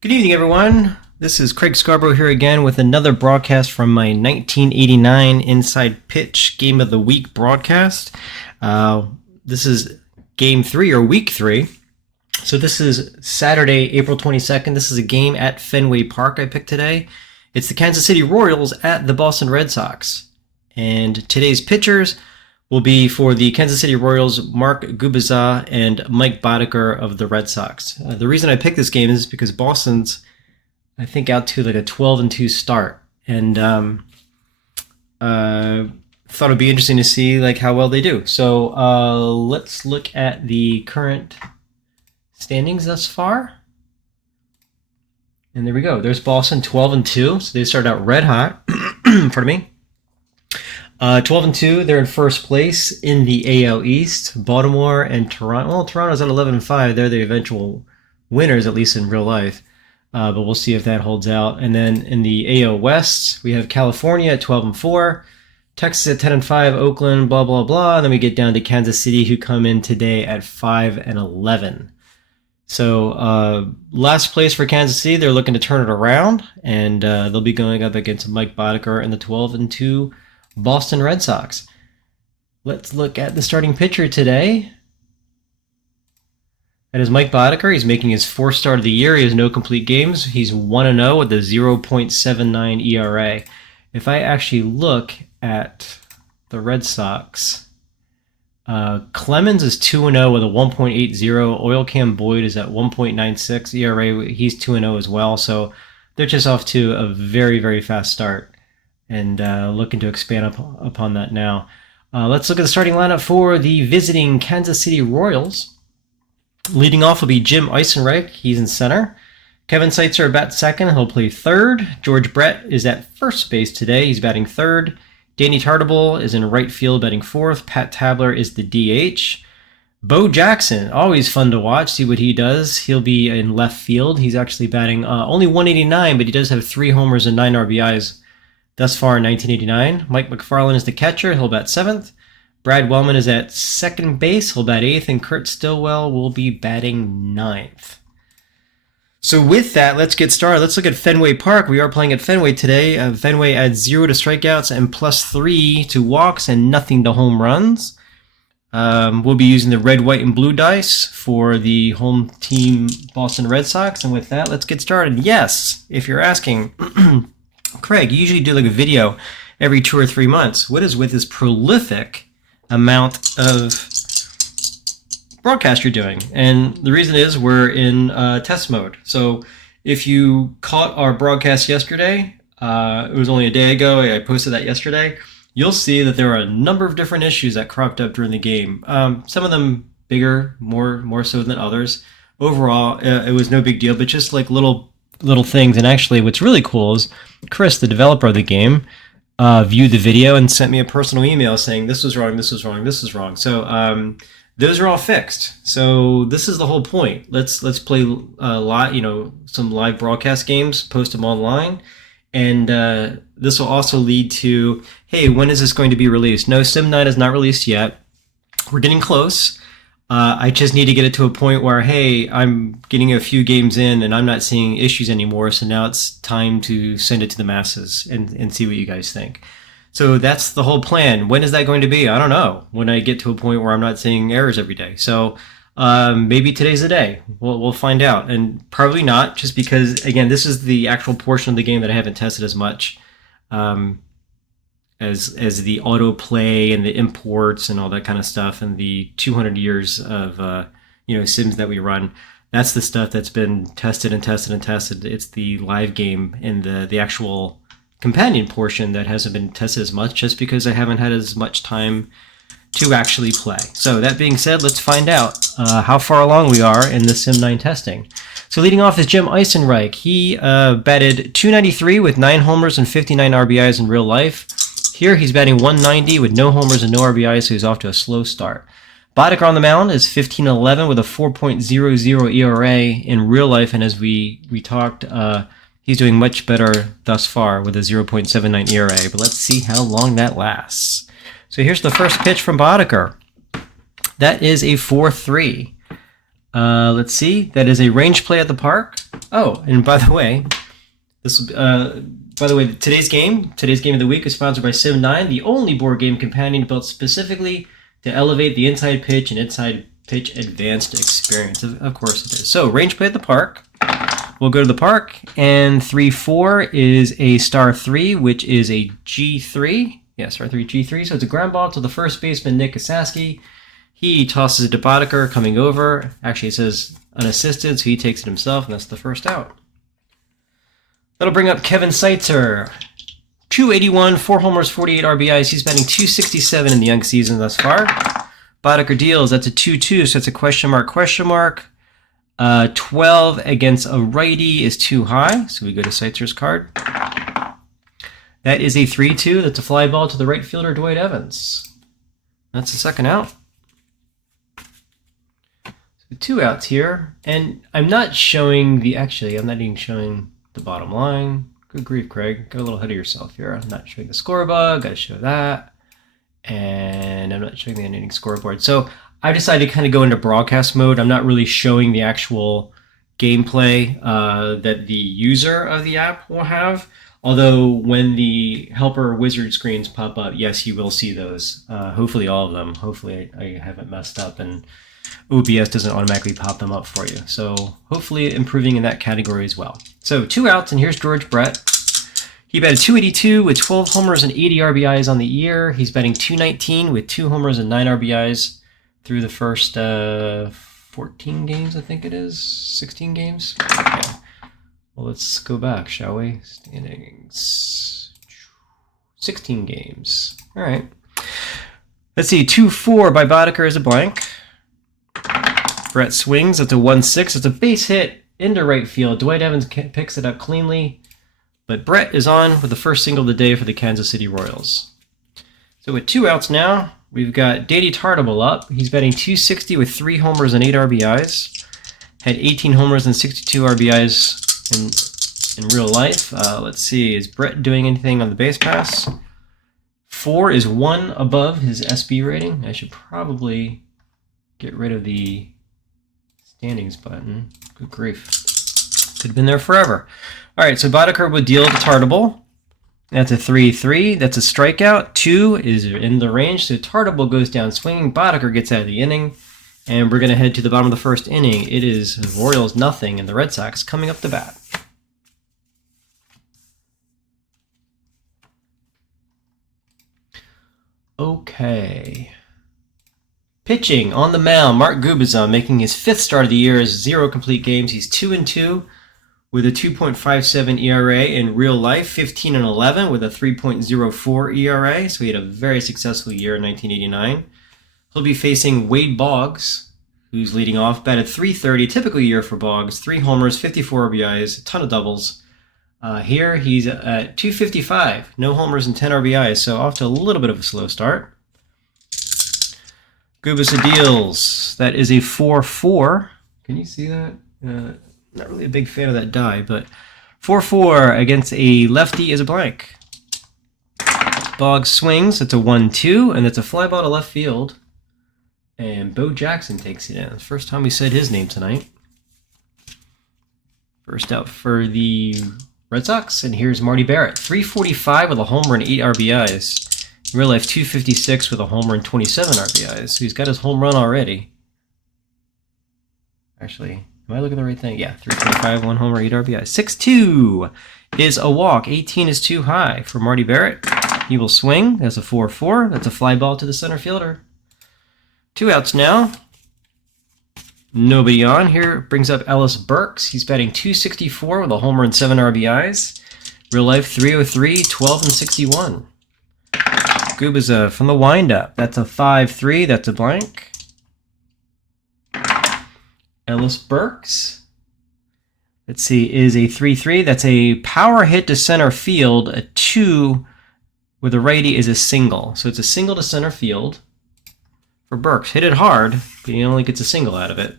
Good evening, everyone. This is Craig Scarborough here again with another broadcast from my 1989 Inside Pitch Game of the Week broadcast. This is Game 3 or Week 3. So this is Saturday, April 22nd. This is a game at Fenway Park I picked today. It's the Kansas City Royals at the Boston Red Sox. And today's pitchers will be for the Kansas City Royals, Mark Gubicza and Mike Boddicker of the Red Sox. The reason I picked this game is because Boston's, I think, out to like a 12-2 start, and thought it'd be interesting to see like how well they do. So let's look at the current standings thus far. And there we go. There's Boston 12-2, so they started out red hot. Pardon me. 12-2, they're in first place in the AL East. Baltimore and Toronto. Well, Toronto's at 11-5. They're the eventual winners, at least in real life. But we'll see if that holds out. And then in the AL West, we have California at 12-4, Texas at 10-5, Oakland, blah blah blah. And then we get down to Kansas City, who come in today at 5-11. So last place for Kansas City, they're looking to turn it around, and they'll be going up against Mike Boddicker and the 12-2 Boston Red Sox. Let's look at the starting pitcher today. That is Mike Boddicker. He's making his fourth start of the year. He has no complete games. He's 1-0 with a 0.79 ERA. If I actually look at the Red Sox, Clemens is 2-0 with a 1.80. Oil Can Boyd is at 1.96 ERA. He's 2-0 as well. So they're just off to a very, very fast start, and looking to expand upon that now. Let's look at the starting lineup for the visiting Kansas City Royals. Leading off will be Jim Eisenreich. He's in center. Kevin Seitzer bats second. He'll play third. George Brett is at first base today. He's batting third. Danny Tartabull is in right field, batting fourth. Pat Tabler is the DH. Bo Jackson, always fun to watch, see what he does. He'll be in left field. He's actually batting only 189, but he does have 3 homers and 9 RBIs thus far in 1989. Mike McFarland is the catcher. He'll bat 7th. Brad Wellman is at second base. He'll bat 8th. And Kurt Stillwell will be batting 9th. So with that, let's get started. Let's look at Fenway Park. We are playing at Fenway today. Fenway adds 0 to strikeouts and +3 to walks and nothing to home runs. We'll be using the red, white, and blue dice for the home team Boston Red Sox. And with that, let's get started. Yes, if you're asking, Craig, you usually do like a video every 2 or 3 months. What is with this prolific amount of broadcast you're doing? And the reason is we're in test mode. So if you caught our broadcast yesterday, it was only a day ago, I posted that yesterday, you'll see that there are a number of different issues that cropped up during the game. Some of them bigger, more so than others. Overall, it was no big deal, but just like little things. And actually what's really cool is Chris, the developer of the game, viewed the video and sent me a personal email saying this was wrong, this was wrong, this was wrong. So those are all fixed. So this is the whole point. Let's play a lot, some live broadcast games, post them online, and this will also lead to, hey, when is this going to be released? No, SIM9 is not released yet. We're getting close. I just need to get it to a point where, hey, I'm getting a few games in and I'm not seeing issues anymore. So now it's time to send it to the masses and see what you guys think. So that's the whole plan. When is that going to be? I don't know. When I get to a point where I'm not seeing errors every day. So maybe today's the day. We'll find out. And probably not, just because, again, this is the actual portion of the game that I haven't tested as much. As the autoplay and the imports and all that kind of stuff, and the 200 years of sims that we run. That's the stuff that's been tested and tested and tested. It's the live game and the actual companion portion that hasn't been tested as much, just because I haven't had as much time to actually play. So that being said, let's find out how far along we are in the SIM9 testing. So leading off is Jim Eisenreich. He batted .293 with 9 homers and 59 RBIs in real life. Here he's batting .190 with no homers and no RBIs, so he's off to a slow start. Boddicker on the mound is 15-11 with a 4.00 ERA in real life, and as we talked, he's doing much better thus far with a 0.79 ERA, but let's see how long that lasts. So here's the first pitch from Boddicker. That is a 4-3. Let's see, that is a range play at the park. Oh, and by the way, today's game of the week is sponsored by SIM9, the only board game companion built specifically to elevate the inside pitch and inside pitch advanced experience. Of course it is. So range play at the park. We'll go to the park, and 3-4 is a star 3, which is a G3. Yeah, star 3 G3. So it's a ground ball to the first baseman Nick Kasaski. He tosses it to Boddicker coming over. Actually, it says unassisted, so he takes it himself, and that's the first out. That'll bring up Kevin Seitzer. 281, 4 homers, 48 RBIs. He's batting 267 in the young season thus far. Boddicker deals. That's a 2-2, so it's a question mark. 12 against a righty is too high, so we go to Seitzer's card. That is a 3-2. That's a fly ball to the right fielder, Dwight Evans. That's the second out. So 2 outs here, and I'm not showing I'm not even showing the bottom line. Good grief, Craig. Go a little ahead of yourself here. I'm not showing the scorebook. Got to show that. And I'm not showing the inning scoreboard. So I decided to kind of go into broadcast mode. I'm not really showing the actual gameplay that the user of the app will have. Although when the helper wizard screens pop up, yes, you will see those. Hopefully all of them. Hopefully I haven't messed up and OBS doesn't automatically pop them up for you. So hopefully improving in that category as well. So 2 outs, and here's George Brett. He batted 282 with 12 homers and 80 RBIs on the year. He's batting 219 with 2 homers and 9 RBIs through the first 14 games, I think it is. 16 games? Okay. Well, let's go back, shall we? Standings. 16 games. All right. Let's see. 2-4 by Boddicker is a blank. Brett swings. That's a 1-6. It's a base hit into right field. Dwight Evans picks it up cleanly. But Brett is on with the first single of the day for the Kansas City Royals. So with 2 outs now, we've got Dady Tartable up. He's batting 260 with 3 homers and 8 RBIs. Had 18 homers and 62 RBIs in real life. Let's see, is Brett doing anything on the base pass? 4 is 1 above his SB rating. I should probably get rid of the standings button. Good grief. Could have been there forever. All right, so Boddicker would deal to Tartable. That's a 3-3. That's a strikeout. 2 is in the range, so Tartable goes down swinging. Boddicker gets out of the inning, and we're going to head to the bottom of the first inning. It is Royals nothing, and the Red Sox coming up the bat. Okay. Pitching on the mound, Mark Gubicza making his 5th start of the year, 0 complete games. He's 2-2 with a 2.57 ERA in real life, 15-11 with a 3.04 ERA. So he had a very successful year in 1989. He'll be facing Wade Boggs, who's leading off. Batted .330, typical year for Boggs. 3 homers, 54 RBIs, a ton of doubles. Here he's at 255, no homers and 10 RBIs, so off to a little bit of a slow start. Gubicza deals. That is a 4-4. Can you see that? Not really a big fan of that die, but 4-4 against a lefty is a blank. Boggs swings. It's a 1-2, and it's a fly ball to left field. And Bo Jackson takes it in. The first time we said his name tonight. First out for the Red Sox, and here's Marty Barrett. 345 with a homer and 8 RBIs. In real life, 256 with a homer and 27 RBIs. So he's got his home run already. Actually, am I looking at the right thing? Yeah, 325, 1 homer, 8 RBIs. 6-2 is a walk. 18 is too high for Marty Barrett. He will swing. That's a 4-4. That's a fly ball to the center fielder. 2 outs now. Nobody on. Here brings up Ellis Burks. He's batting .264 with a homer and 7 RBIs. Real life, 303, 12 and 61. Gubicza from the windup. That's a 5-3. That's a blank. Ellis Burks, let's see, is a 3-3. That's a power hit to center field. A 2 with a righty is a single. So it's a single to center field for Burks. Hit it hard, but he only gets a single out of it.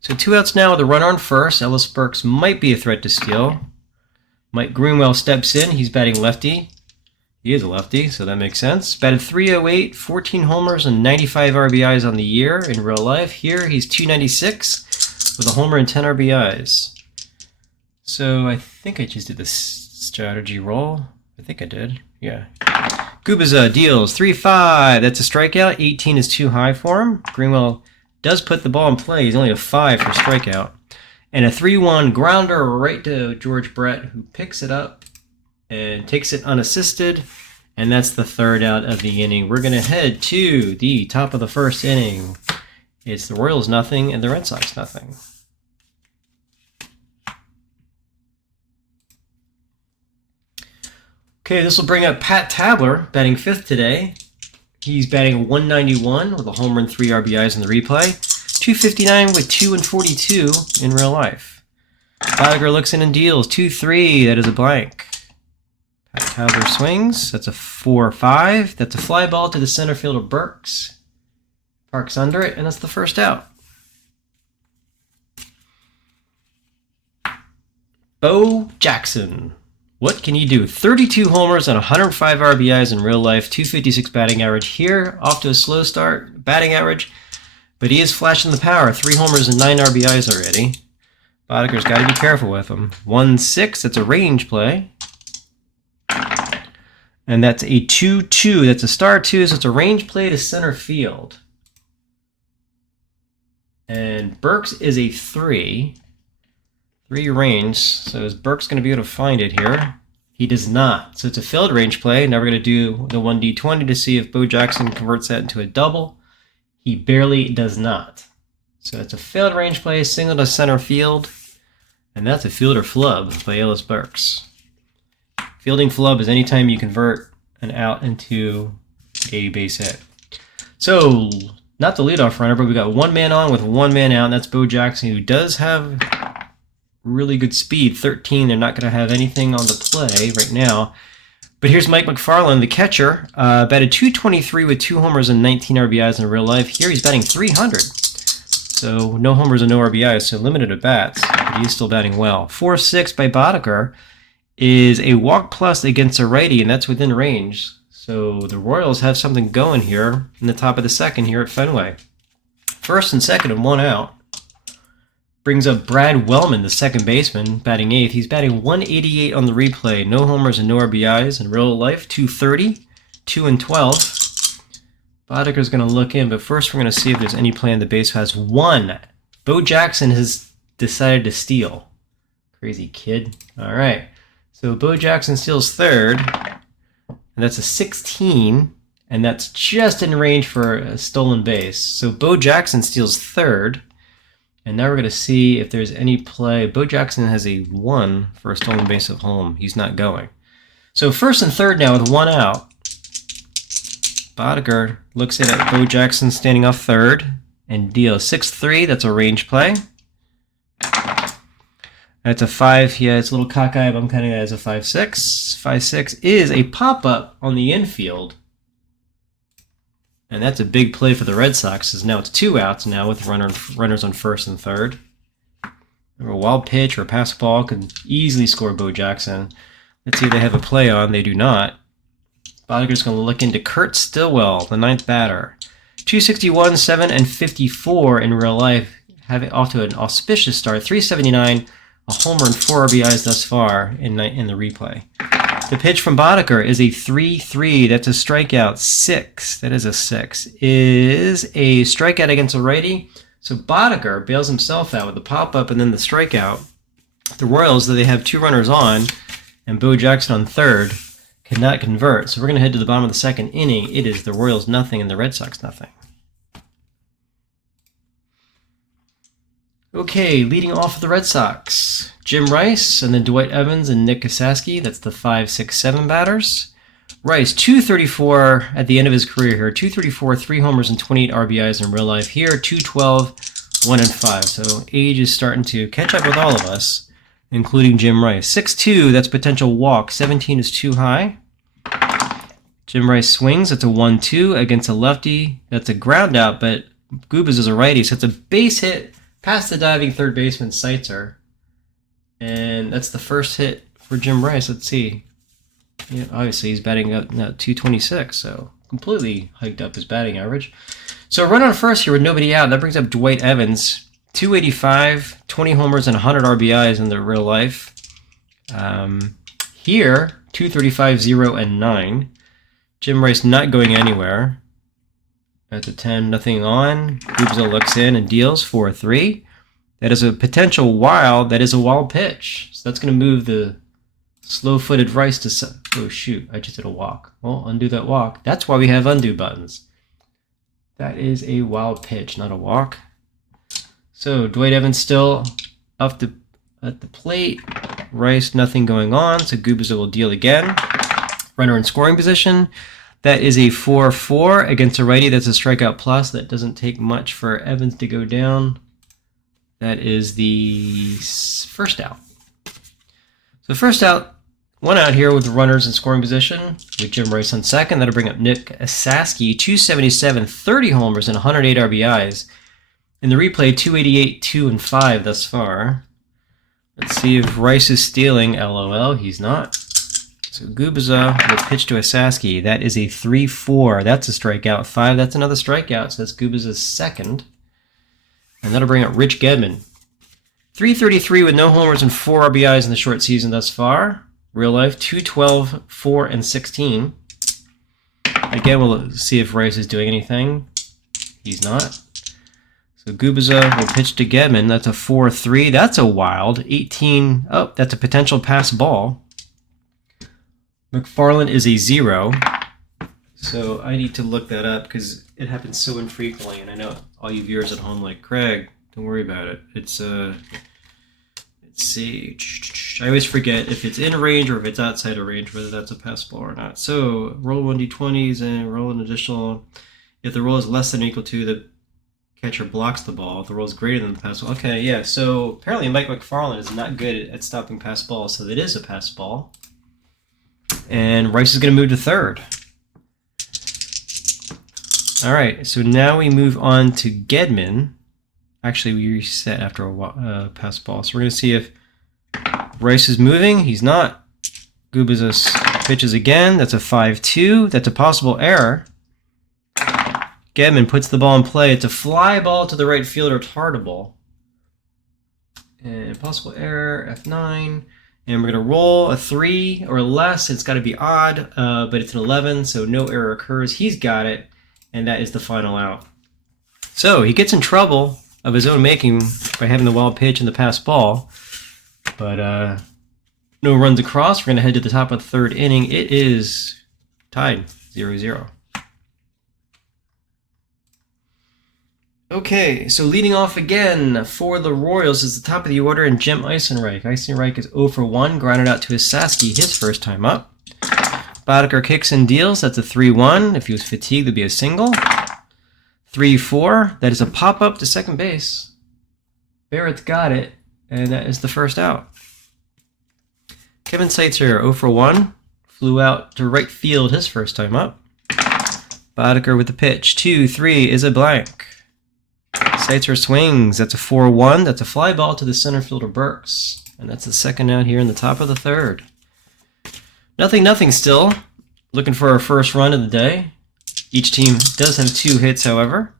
So 2 outs now with a runner on first. Ellis Burks might be a threat to steal. Mike Greenwell steps in. He's batting lefty. He is a lefty, so that makes sense. Batted .308, 14 homers and 95 RBIs on the year in real life. Here he's .296 with a homer and 10 RBIs. So I think I just did the strategy roll. I think I did. Yeah. Gubicza deals 3-5. That's a strikeout. 18 is too high for him. Greenwell does put the ball in play. He's only a 5 for strikeout. And a 3-1 grounder right to George Brett, who picks it up and takes it unassisted. And that's the third out of the inning. We're going to head to the top of the first inning. It's the Royals nothing and the Red Sox nothing. Okay, this will bring up Pat Tabler, batting 5th today. He's batting 191 with a home run, 3 RBIs in the replay. 259 with 2 and 42 in real life. Boddicker looks in and deals 2-3. That is a blank. Pat Tabler swings. That's a 4-5. That's a fly ball to the center fielder Burks. Parks under it, and that's the first out. Bo Jackson. What can you do? 32 homers and 105 RBIs in real life, 256 batting average here, off to a slow start, batting average, but he is flashing the power. 3 homers and 9 RBIs already. Boddicker's got to be careful with him. 1-6, that's a range play. And that's a 2-2, that's a star 2, so it's a range play to center field. And Burks is a 3. 3 range, so is Burks going to be able to find it here? He does not. So it's a failed range play. Now we're going to do the 1D20 to see if Bo Jackson converts that into a double. He barely does not. So it's a failed range play, single to center field, and that's a fielder flub by Ellis Burks. Fielding flub is anytime you convert an out into a base hit. So, not the leadoff runner, but we got 1 man on with 1 man out, and that's Bo Jackson, who does have really good speed. 13, they're not going to have anything on the play right now. But here's Mike McFarland, the catcher, batted 223 with 2 homers and 19 RBIs in real life. Here he's batting 300. So no homers and no RBIs, so limited at bats, but he is still batting well. 4-6 by Boddicker is a walk plus against a righty, and that's within range. So the Royals have something going here in the top of the second here at Fenway. First and second and 1 out. Brings up Brad Wellman, the second baseman, batting 8th. He's batting 188 on the replay. No homers and no RBIs in real life. 230, 2 and 12. Boddicker's going to look in, but first we're going to see if there's any play on the base pass. 1. Bo Jackson has decided to steal. Crazy kid. All right. So Bo Jackson steals 3rd, and that's a 16, and that's just in range for a stolen base. So Bo Jackson steals 3rd. And now we're going to see if there's any play. Bo Jackson has a 1 for a stolen base at home. He's not going. So first and third now with 1 out. Boddicker looks in at Bo Jackson standing off 3rd and deals 6-3. That's a range play. That's a 5. Yeah, it's a little cockeyed, but I'm counting that as a 5-6. 5-6 is a pop-up on the infield. And that's a big play for the Red Sox, because now it's 2 outs now with runners on 1st and 3rd. A wild pitch or a pass ball can easily score Bo Jackson. Let's see if they have a play on. They do not. Boddicker's going to look into Kurt Stillwell, the 9th batter. 261, 7, and 54 in real life, having off to an auspicious start. 379, a homer and 4 RBIs thus far in the replay. The pitch from Boddicker is a 3-3. That's a strikeout. 6. That is a 6. Is a strikeout against a righty. So Boddicker bails himself out with the pop-up and then the strikeout. The Royals, though they have 2 runners on, and Bo Jackson on 3rd, cannot convert. So we're going to head to the bottom of the second inning. It is the Royals nothing and the Red Sox nothing. Okay, leading off of the Red Sox, Jim Rice, and then Dwight Evans and Nick Kasaski. That's the 5, 6, 7 batters. Rice, 234 at the end of his career here. 234, 3 homers and 28 RBIs in real life. Here, 212, 1 and 5. So age is starting to catch up with all of us, including Jim Rice. 6-2, that's potential walk. 17 is too high. Jim Rice swings. That's a 1-2 against a lefty. That's a ground out, but Gubicza is a righty, so it's a base hit past the diving third baseman Seitzer. And that's the first hit for Jim Rice. Let's see. Yeah, obviously, he's batting up now 226, so completely hiked up his batting average. So run on first here with nobody out. That brings up Dwight Evans. 285, 20 homers, and 100 RBIs in the real life. Here, 235, 0, and 9. Jim Rice not going anywhere. At the 10, nothing on. Gubicza looks in and deals 4-3. That is a potential wild. That is a wild pitch. So that's going to move the slow-footed Rice to... Oh, shoot. I just did a walk. Well, undo that walk. That's why we have undo buttons. That is a wild pitch, not a walk. So Dwight Evans still up at the plate. Rice, nothing going on. So Gubicza will deal again. Runner in scoring position. That is a 4-4 against a righty. That's a strikeout plus. That doesn't take much for Evans to go down. That is the first out. So first out, one out here with the runners in scoring position with Jim Rice on second. That'll bring up Nick Asaski, 277, 30 homers, and 108 RBIs. In the replay, 288, 2 and 5 thus far. Let's see if Rice is stealing. LOL, he's not. So Gubicza will pitch to Asaski. That is a 3-4. That's a strikeout. 5, that's another strikeout. So that's Gubicza's second. And that'll bring up Rich Gedman. 333 with no homers and 4 RBIs in the short season thus far. Real life, 212, 4, and 16. Again, we'll see if Rice is doing anything. He's not. So Gubicza will pitch to Gedman. That's a 4-3. That's a wild. 18. Oh, that's a potential pass ball. McFarland is a 0. So I need to look that up because it happens so infrequently. And I know all you viewers at home like, Craig, don't worry about it. Let's see. I always forget if it's in range or if it's outside of range, whether that's a pass ball or not. So roll 1d20s and roll an additional. If the roll is less than or equal to, the catcher blocks the ball. If the roll is greater than the pass ball. Okay, yeah. So apparently Mike McFarland is not good at stopping pass balls, so that is a pass ball. And Rice is going to move to third. All right, so now we move on to Gedman. Actually, we reset after a pass ball. So we're going to see if Rice is moving. He's not. Gubicza pitches again. That's a 5-2. That's a possible error. Gedman puts the ball in play. It's a fly ball to the right fielder, targetable. And possible error, F9. And we're going to roll a 3 or less. It's got to be odd, but it's an 11, so no error occurs. He's got it, and that is the final out. So he gets in trouble of his own making by having the wild pitch and the pass ball, but no runs across. We're going to head to the top of the third inning. It is tied 0-0. Okay, so leading off again for the Royals is the top of the order and Jim Eisenreich. Eisenreich is 0 for 1, grounded out to Asaski, his first time up. Boddicker kicks and deals. That's a 3-1. If he was fatigued, there'd be a single. 3-4. That is a pop-up to second base. Barrett's got it, and that is the first out. Kevin Seitzer, 0 for 1. Flew out to right field his first time up. Boddicker with the pitch. 2-3 is a blank. Seitzer swings. That's a 4-1. That's a fly ball to the center fielder Burks. And that's the second out here in the top of the third. Nothing still. Looking for our first run of the day. Each team does have 2 hits, however.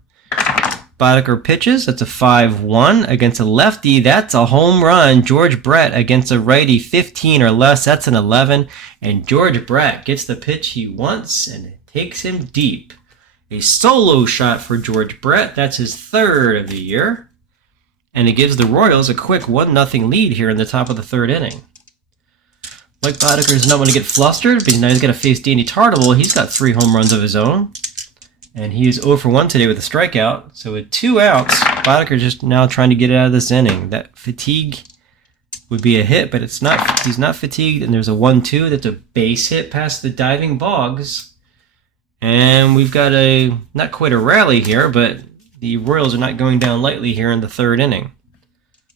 Boddicker pitches. That's a 5-1 against a lefty. That's a home run. George Brett against a righty, 15 or less. That's an 11. And George Brett gets the pitch he wants and it takes him deep. A solo shot for George Brett. That's his third of the year. And it gives the Royals a quick 1-0 lead here in the top of the third inning. Mike Boddicker is not going to get flustered, but now he's got to face Danny Tartable. He's got 3 home runs of his own. And he is 0 for 1 today with a strikeout. So with 2 outs, Boddicker just now trying to get it out of this inning. That fatigue would be a hit, but it's not. He's not fatigued. And there's a 1-2. That's a base hit past the diving Boggs. And we've got not quite a rally here, but the Royals are not going down lightly here in the third inning.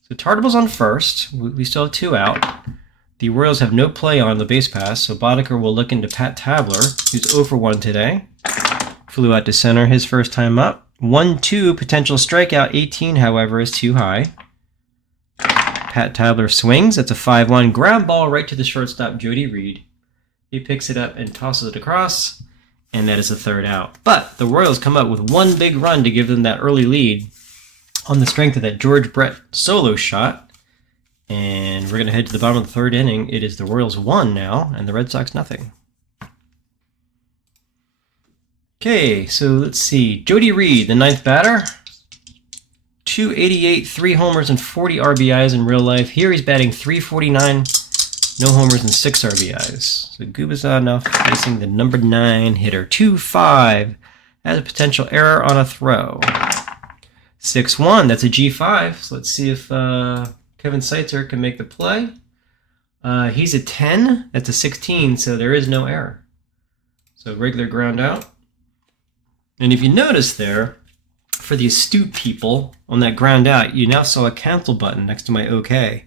So Tartable's on first. We still have 2 out. The Royals have no play on the base pass, so Boddicker will look into Pat Tabler, who's 0 for 1 today. Flew out to center his first time up. 1-2 potential strikeout. 18, however, is too high. Pat Tabler swings. That's a 5-1 ground ball right to the shortstop, Jody Reed. He picks it up and tosses it across. And that is the third out. But the Royals come up with 1 big run to give them that early lead on the strength of that George Brett solo shot. And we're going to head to the bottom of the third inning. It is the Royals 1 now, and the Red Sox nothing. Okay, so let's see. Jody Reed, the ninth batter. 288, 3 homers, and 40 RBIs in real life. Here he's batting 349, no homers, and 6 RBIs. So Gubicza now facing the number 9 hitter. 2-5 has a potential error on a throw. 6-1, that's a G5. So let's see if Kevin Seitzer can make the play. He's a 10, that's a 16, so there is no error. So regular ground out. And if you notice there, for the astute people on that ground out, you now saw a cancel button next to my OK.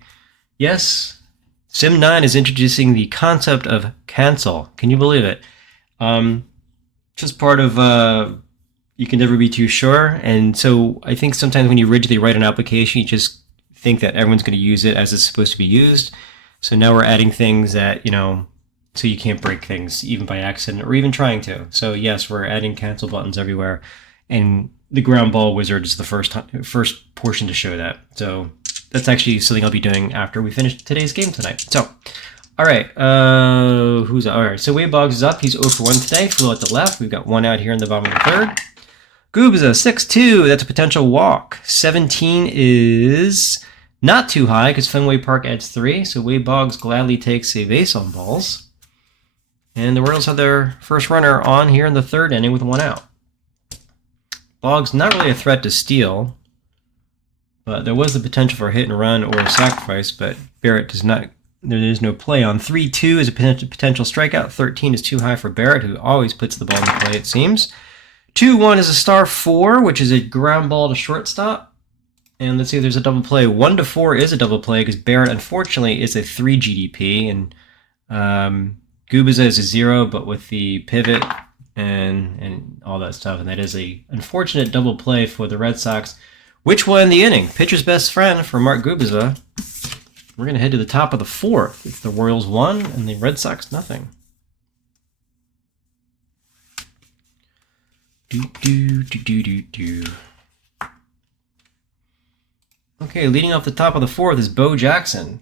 Yes, SIM9 is introducing the concept of cancel. Can you believe it? Just part of you can never be too sure. And so I think sometimes when you rigidly write an application, you just think that everyone's going to use it as it's supposed to be used. So now we're adding things that, so you can't break things even by accident or even trying to. So yes, we're adding cancel buttons everywhere, and the ground ball wizard is the first portion to show that. So that's actually something I'll be doing after we finish today's game tonight. So, all right, who's all right? So Wade Boggs is up. He's 0 for 1 today. Flew out the left. We've got 1 out here in the bottom of the third. Gubicza 6-2. That's a potential walk. 17 is not too high because Fenway Park adds 3. So Wade Boggs gladly takes a base on balls. And the Royals have their first runner on here in the third inning with 1 out. Boggs not really a threat to steal, but there was the potential for a hit and run or a sacrifice, but Barrett does not. There is no play on. 3-2 is a potential strikeout. 13 is too high for Barrett, who always puts the ball in play, it seems. 2-1 is a star 4, which is a ground ball to shortstop. And let's see if there's a double play. 1-4 is a double play because Barrett, unfortunately, is a 3 GDP, and Gubicza is a 0, but with the pivot and all that stuff. And that is a unfortunate double play for the Red Sox, which won the inning. Pitcher's best friend for Mark Gubicza. We're going to head to the top of the fourth. It's the Royals 1 and the Red Sox nothing. Okay, leading off the top of the fourth is Bo Jackson.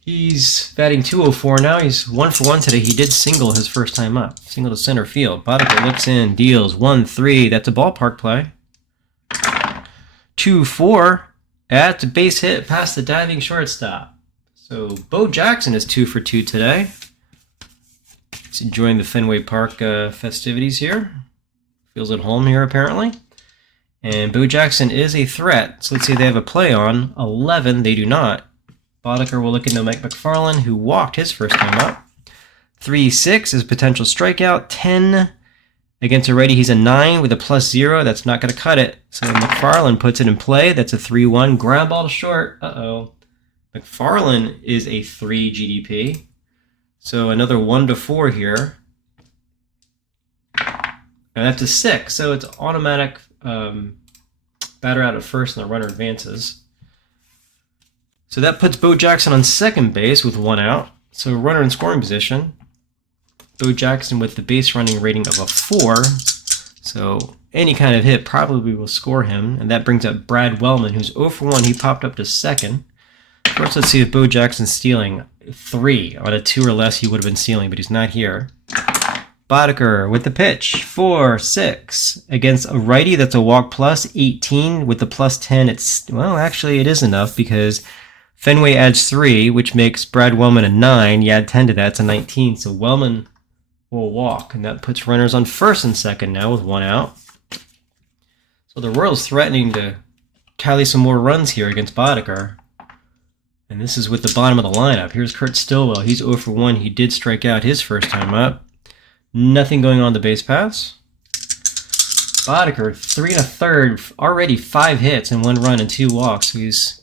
He's batting 204 now. He's 1 for 1 today. He did single his first time up. Single to center field. Boddicker looks in, deals 1-3. That's a ballpark play. 2-4. That's a base hit past the diving shortstop. So Bo Jackson is 2 for 2 today. He's enjoying the Fenway Park festivities here. Feels at home here apparently. And Bo Jackson is a threat. So let's see if they have a play on. 11, they do not. Boddicker will look into Mike McFarland, who walked his first time up. 3-6 is potential strikeout. 10 against a righty. He's a 9 with a +0. That's not going to cut it. So McFarland puts it in play. That's a 3-1. Ground ball to short. Uh-oh. McFarland is a 3 GDP. So another 1-4 here. And that's a 6. So it's automatic batter out at first and the runner advances. So that puts Bo Jackson on second base with 1 out. So runner in scoring position. Bo Jackson with the base running rating of a 4. So any kind of hit probably will score him. And that brings up Brad Wellman, who's 0 for 1. He popped up to second. First, let's see if Bo Jackson's stealing. 3. On a 2 or less, he would have been stealing, but he's not here. Boddicker with the pitch. 4-6. Against a righty, that's a walk plus. 18 with the +10. It's, well, actually, it is enough because Fenway adds 3, which makes Brad Wellman a 9. You add 10 to that, it's a 19. So Wellman will walk, and that puts runners on first and second now with 1 out. So the Royals threatening to tally some more runs here against Boddicker. And this is with the bottom of the lineup. Here's Kurt Stillwell. He's 0 for 1. He did strike out his first time up. Nothing going on the base pass. Boddicker, 3 1/3, already 5 hits and 1 run and 2 walks. So he's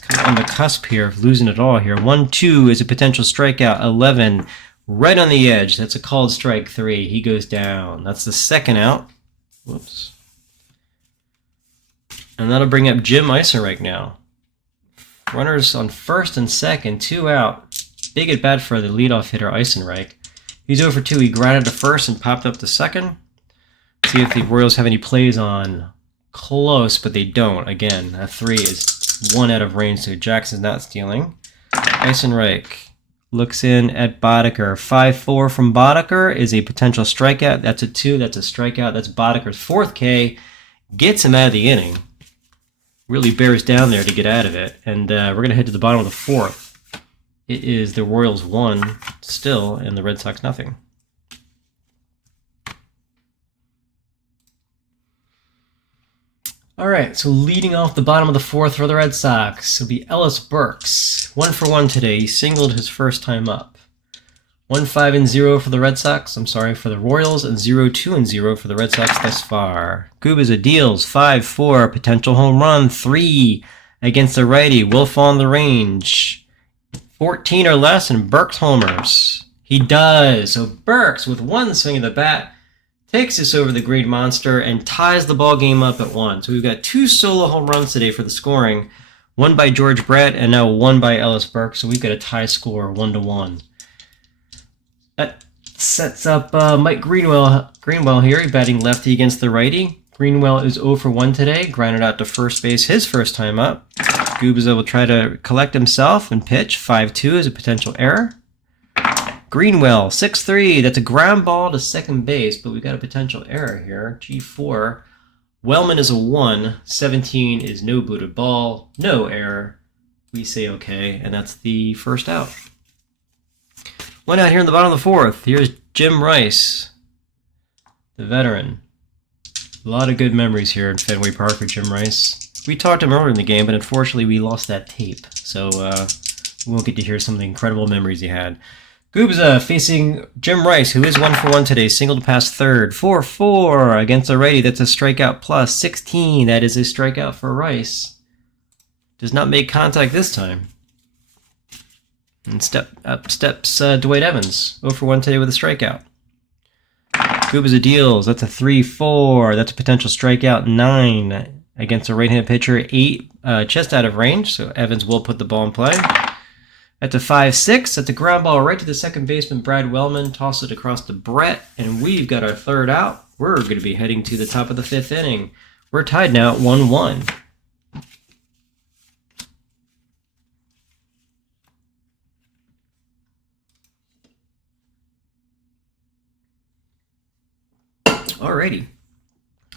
kind of on the cusp here of losing it all here. 1-2 is a potential strikeout. 11, right on the edge. That's a called strike 3. He goes down. That's the second out. Whoops. And that'll bring up Jim Eisenreich now. Runners on first and second, 2 out. Big at bat for the leadoff hitter Eisenreich. He's 0 for 2. He grounded to first and popped up to second. See if the Royals have any plays on close, but they don't. Again, a 3 is 1 out of range, so Jackson's not stealing. Eisenreich looks in at Boddicker. 5-4 from Boddicker is a potential strikeout. That's a 2. That's a strikeout. That's Boddicker's 4th K. Gets him out of the inning. Really bears down there to get out of it. And we're going to head to the bottom of the 4th. It is the Royals 1 still, and the Red Sox nothing. All right, so leading off the bottom of the 4th for the Red Sox will be Ellis Burks. 1 for 1 today. He singled his first time up. 1-5-0 for the Red Sox. I'm sorry, for the Royals, and 0-2-0 for the Red Sox thus far. Gubicza deals 5-4, potential home run, 3 against the righty. Wolf on the range. 14 or less, and Burks homers. He does. So Burks, with 1 swing of the bat, takes this over the Green Monster and ties the ball game up at 1. So we've got 2 solo home runs today for the scoring. 1 by George Brett and now 1 by Ellis Burks. So we've got a tie score, 1-1. That sets up Mike Greenwell here. He's batting lefty against the righty. Greenwell is 0 for 1 today. Grounded out to first base his first time up. Gubicza will try to collect himself and pitch. 5-2 is a potential error. Greenwell, 6-3. That's a ground ball to second base, but we've got a potential error here. G4. Wellman is a 1. 17 is no booted ball. No error. We say okay, and that's the first out. One out here in the bottom of the 4th. Here's Jim Rice, the veteran. A lot of good memories here in Fenway Park for Jim Rice. We talked to him earlier in the game, but unfortunately we lost that tape, so we won't get to hear some of the incredible memories he had. Gubicza facing Jim Rice, who is 1 for 1 today. Single to pass third. 4-4 against the righty. That's a strikeout plus. 16. That is a strikeout for Rice. Does not make contact this time. And up steps Dwight Evans. 0 for 1 today with a strikeout. Gubicza deals. That's a 3-4. That's a potential strikeout. 9 against a right-handed pitcher. 8 just out of range, so Evans will put the ball in play. That's a 5-6. That's a ground ball right to the second baseman, Brad Wellman. Toss it across to Brett, and we've got our third out. We're going to be heading to the top of the 5th inning. We're tied now at 1-1. Alrighty.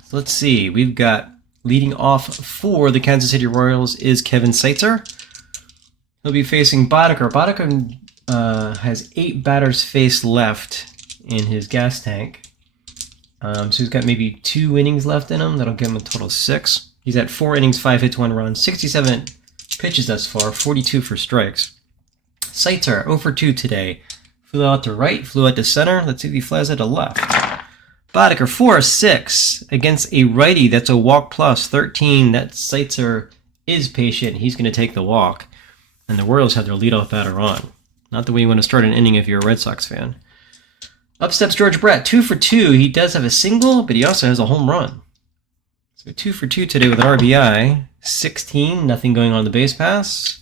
So let's see. We've got leading off for the Kansas City Royals is Kevin Seitzer. He'll be facing Boddicker. Boddicker has 8 batters faced left in his gas tank. So he's got maybe 2 innings left in him. That'll give him a total of 6. He's at 4 innings, 5 hits, 1 run, 67 pitches thus far, 42 for strikes. Seitzer, 0 for 2 today. Flew out to right, flew out to center. Let's see if he flies out to left. Boddicker, 4-6 against a righty. That's a walk plus, 13. That Seitzer is patient. He's going to take the walk. And the Royals have their leadoff batter on. Not the way you want to start an inning if you're a Red Sox fan. Up steps George Brett, 2 for 2. He does have a single, but he also has a home run. So 2 for 2 today with an RBI. 16, nothing going on the base pass.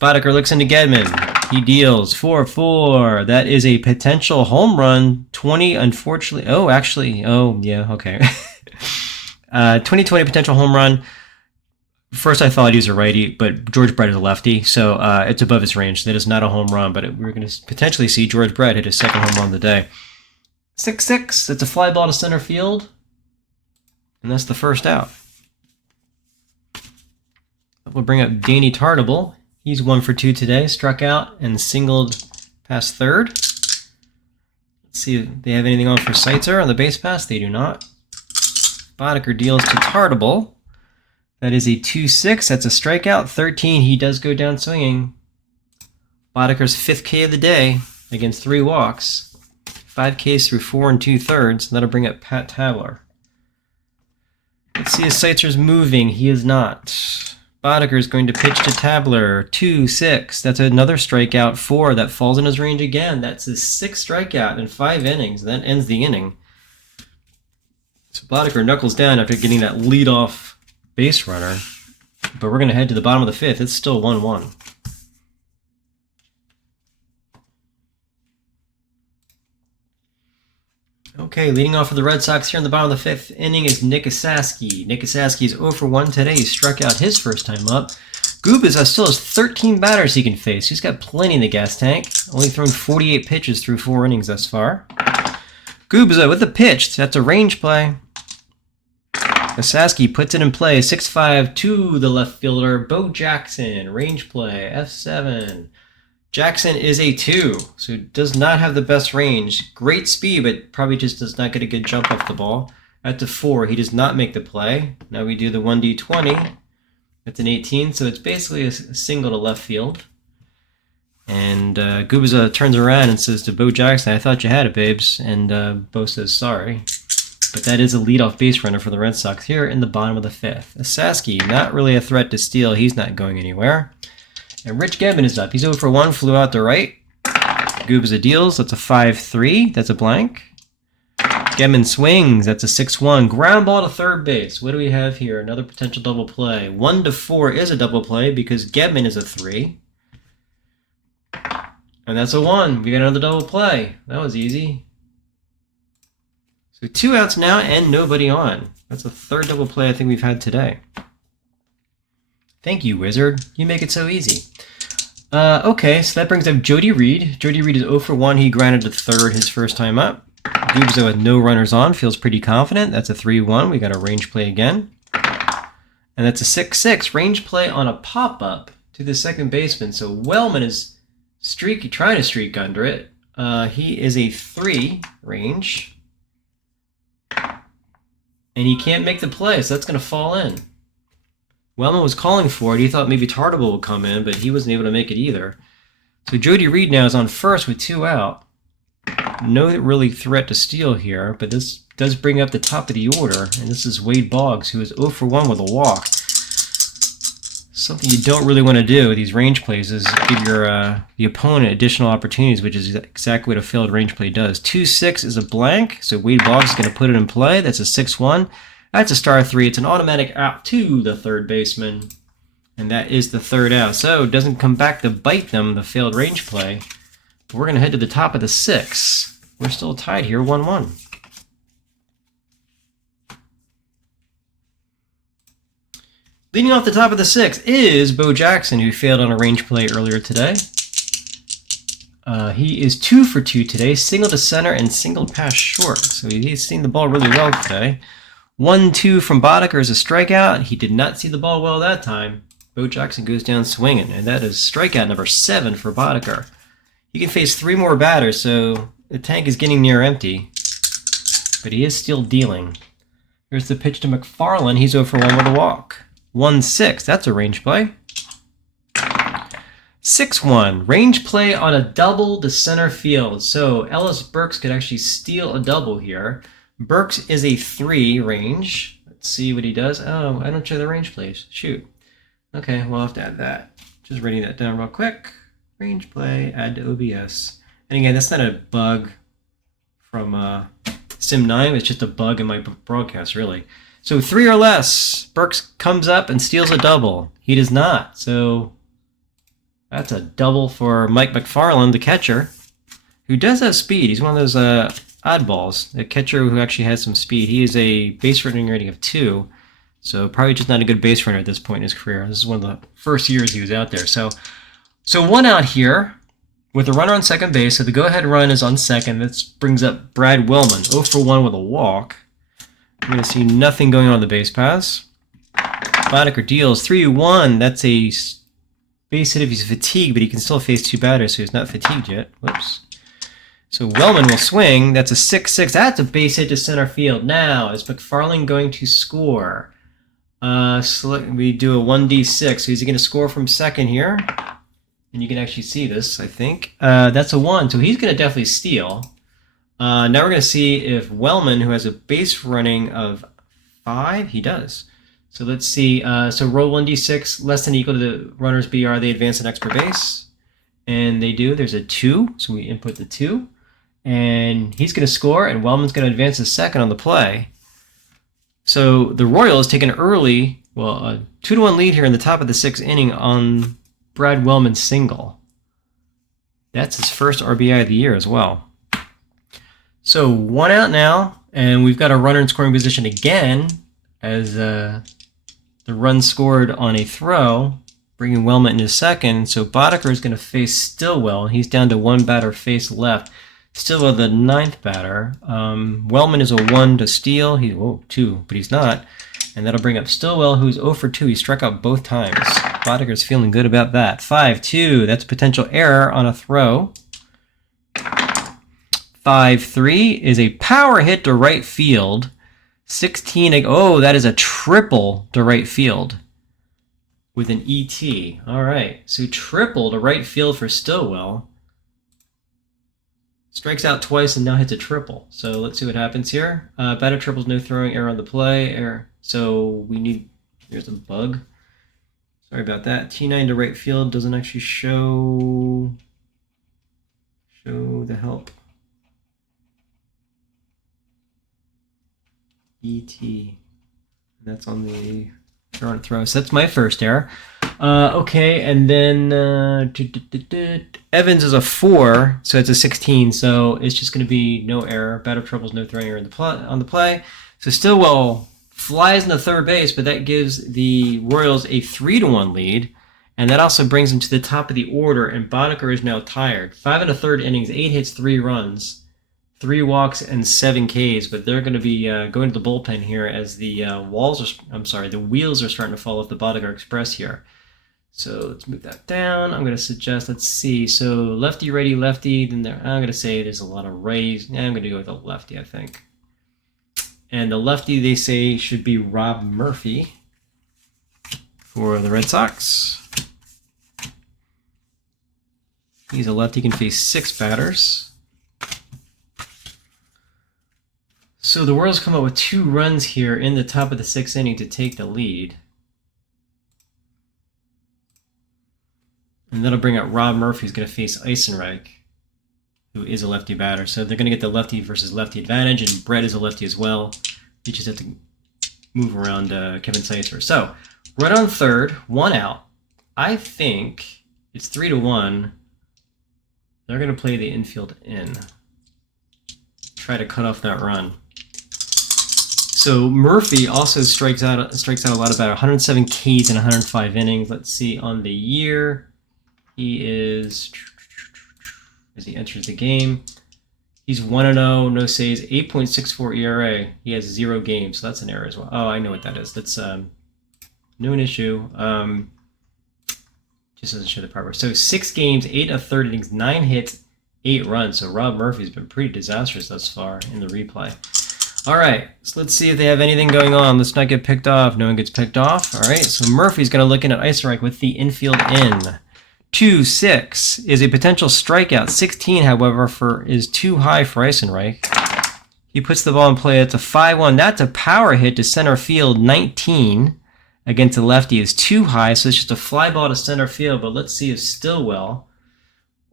Boddicker looks into Gedman. He deals 4-4. That is a potential home run. 20, unfortunately. Oh, actually. Oh, yeah, okay. 2020 potential home run. First, I thought he was a righty, but George Brett is a lefty, so it's above his range. That is not a home run, but we're going to potentially see George Brett hit his second home run of the day. 6-6. That's a fly ball to center field, and that's the first out. We'll bring up Danny Tartable. He's 1 for 2 today, struck out and singled past third. Let's see if they have anything on for Seitzer on the base pass. They do not. Boddicker deals to Tartable. That is a 2-6. That's a strikeout. 13. He does go down swinging. Boddicker's 5th K of the day against 3 walks. 5 Ks through 4 2/3. That'll bring up Pat Tabler. Let's see if Seitzer's moving. He is not. Boddicker is going to pitch to Tabler. 2-6. That's another strikeout. 4. That falls in his range again. That's his 6th strikeout in 5 innings. That ends the inning. So Boddicker knuckles down after getting that leadoff base runner, but we're going to head to the bottom of the 5th. It's still 1-1. Okay, leading off for the Red Sox here in the bottom of the 5th inning is Nick Esaski. Nick Esaski is 0 for 1 today. He struck out his first time up. Gubicza still has 13 batters he can face. He's got plenty in the gas tank. Only thrown 48 pitches through 4 innings thus far. Gubicza with the pitch. That's a range play. Esaski puts it in play. 6-5 to the left fielder, Bo Jackson. Range play, F7. Jackson is a 2, so does not have the best range. Great speed, but probably just does not get a good jump off the ball. At the 4, he does not make the play. Now we do the 1D20. That's an 18, so it's basically a single to left field. And Gubicza turns around and says to Bo Jackson, "I thought you had it, babes." And Bo says, "Sorry." But that is a leadoff base runner for the Red Sox here in the bottom of the 5th. Esaski, not really a threat to steal. He's not going anywhere. And Rich Gedman is up. He's 0 for 1, flew out to right. Gubicza deals. That's a 5-3. That's a blank. Gedman swings. That's a 6-1. Ground ball to third base. What do we have here? Another potential double play. 1-4 is a double play because Gedman is a 3. And that's a 1. We got another double play. That was easy. So 2 outs now and nobody on. That's the third double play I think we've had today. Thank you, Wizard. You make it so easy. Okay, so that brings up Jody Reed. Jody Reed is 0 for 1. He grounded to third his first time up. Gubicza with no runners on feels pretty confident. That's a 3-1. We got a range play again. And that's a 6-6. Range play on a pop-up to the second baseman. So Wellman is trying to streak under it. He is a 3 range. And he can't make the play, so that's going to fall in. Wellman was calling for it. He thought maybe Tartable would come in, but he wasn't able to make it either. So Jody Reed now is on first with 2 out. No really threat to steal here, but this does bring up the top of the order, and this is Wade Boggs, who is 0 for 1 with a walk. Something you don't really want to do with these range plays is give your the opponent additional opportunities, which is exactly what a failed range play does. 2-6 is a blank, so Wade Boggs is going to put it in play. That's a 6-1. That's a star 3. It's an automatic out to the third baseman. And that is the third out. So it doesn't come back to bite them, the failed range play. But we're going to head to the top of the 6. We're still tied here, 1-1. Leading off the top of the 6 is Bo Jackson, who failed on a range play earlier today. He is 2 for 2 today, single to center and single pass short. So he's seen the ball really well today. 1-2 from Boddicker is a strikeout. He did not see the ball well that time. Bo Jackson goes down swinging, and that is strikeout number 7 for Boddicker. He can face 3 more batters, so the tank is getting near empty. But he is still dealing. Here's the pitch to McFarland. He's 0 for 1 with a walk. 1-6. That's a range play. 6-1. Range play on a double to center field. So Ellis Burks could actually steal a double here. Burks is a 3 range. Let's see what he does. Oh, I don't show the range plays. Shoot. Okay, we'll have to add that. Just writing that down real quick. Range play, add to OBS. And again, that's not a bug from SIM9. It's just a bug in my broadcast, really. So 3 or less. Burks comes up and steals a double. He does not. So that's a double for Mike McFarland, the catcher, who does have speed. He's one of those oddballs, a catcher who actually has some speed. He is a base running rating of 2, so probably just not a good base runner at this point in his career. This is one of the first years he was out there. So 1 out here with a runner on second base. So the go-ahead run is on second. This brings up Brad Wellman, 0 for 1 with a walk. We're going to see nothing going on the base pass. Boddicker deals 3-1. That's a base hit if he's fatigued, but he can still face 2 batters, so he's not fatigued yet. Whoops. So Wellman will swing. That's a 6-6. That's a base hit to center field. Now, is McFarland going to score? We do a 1D6. So is he going to score from second here? And you can actually see this, I think. That's a 1. So he's going to definitely steal. Now we're going to see if Wellman, who has a base running of 5, he does. So let's see. So roll 1D6, less than or equal to the runner's BR. They advance an extra base. And they do. There's a 2. So we input the 2. And he's going to score, and Wellman's going to advance a second on the play. So the Royals take an early, a 2-1 lead here in the top of the 6th inning on Brad Wellman's single. That's his first RBI of the year as well. So 1 out now, and we've got a runner in scoring position again as the run scored on a throw, bringing Wellman into second. So Boddicker is going to face Stillwell. He's down to 1 batter face left. Stillwell, the 9th batter. Wellman is a 1 to steal. He's 2, but he's not. And that'll bring up Stillwell, who's 0 for 2. He struck out both times. Boddicker's feeling good about that. 5-2. That's a potential error on a throw. 5-3 is a power hit to right field. 16. Oh, that is a triple to right field with an ET. All right. So triple to right field for Stillwell. Strikes out twice and now hits a triple. So let's see what happens here. Batter triples, no throwing, error on the play. Error. So we need, there's a bug. Sorry about that. T9 to right field doesn't actually show the help. ET. That's on the current throw. So that's my first error. Okay, and then Evans is a 4, so it's a 16. So it's just going to be no error. Batter troubles, no throwing error on the play. So Stillwell flies into third base, but that gives the Royals a 3-1 lead. And that also brings them to the top of the order, and Boddicker is now tired. 5 1/3 innings, 8 hits, 3 runs. 3 walks and 7 Ks, but they're going to be going to the bullpen here as the the wheels are starting to fall off the Boddicker Express here. So let's move that down. I'm going to suggest, let's see. So lefty, righty, lefty. Then I'm going to say there's a lot of righties. I'm going to go with a lefty, I think. And the lefty they say should be Rob Murphy for the Red Sox. He's a lefty, can face 6 batters. So the Royals come up with 2 runs here in the top of the 6th inning to take the lead. And that'll bring out Rob Murphy, who's going to face Eisenreich, who is a lefty batter. So they're going to get the lefty versus lefty advantage, and Brett is a lefty as well. You just have to move around Kevin Seitzer. So right on third, 1 out. I think it's 3-1. They're going to play the infield in. Try to cut off that run. So Murphy also strikes out a lot, about 107 Ks in 105 innings. Let's see, on the year, he is, as he enters the game, he's 1-0, no saves, 8.64 ERA. He has 0 games, so that's an error as well. Oh, I know what that is. That's no an issue. Just doesn't show the progress. So 6 games, 8 1/3 innings, 9 hits, 8 runs. So Rob Murphy's been pretty disastrous thus far in the replay. All right, so let's see if they have anything going on. Let's not get picked off. No one gets picked off. All right, so Murphy's going to look in at Eisenreich with the infield in. 2-6 is a potential strikeout. 16, however, is too high for Eisenreich. He puts the ball in play. It's a 5-1. That's a power hit to center field. 19 against the lefty is too high, so it's just a fly ball to center field. But let's see if Stillwell,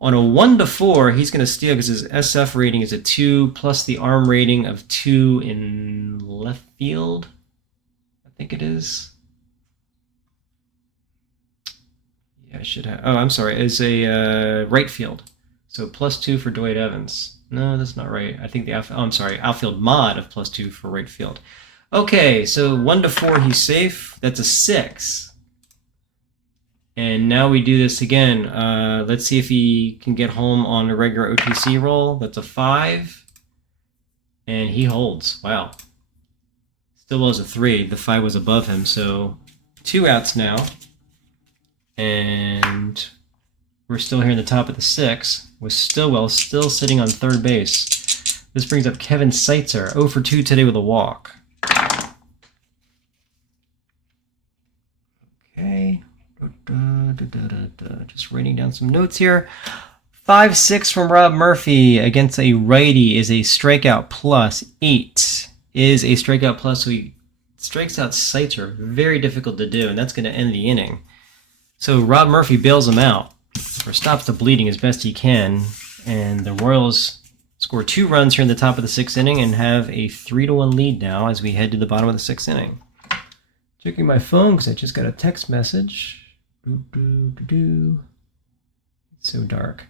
on a 1-4, he's going to steal because his SF rating is a 2 plus the arm rating of 2 in left field. I think it is. Yeah, I should have. Oh, I'm sorry. It's a right field. So +2 for Dwight Evans. No, that's not right. I think the outfield mod of +2 for right field. Okay, so 1-4, he's safe. That's a 6. And now we do this again. Let's see if he can get home on a regular OTC roll. That's a 5. And he holds. Wow. Still was a 3. The 5 was above him. So 2 outs now. And we're still here in the top of the 6, with Stillwell still sitting on third base. This brings up Kevin Seitzer, 0 for 2 today with a walk. Okay. Just writing down some notes here. 5-6 from Rob Murphy against a righty is a strikeout plus. 8 is a strikeout plus, so he strikes out Seitzer. Very difficult to do, and that's going to end the inning. So Rob Murphy bails him out, or stops the bleeding as best he can, and the Royals score 2 runs here in the top of the 6th inning and have a 3-1 lead now as we head to the bottom of the 6th inning. Checking my phone because I just got a text message. It's so dark.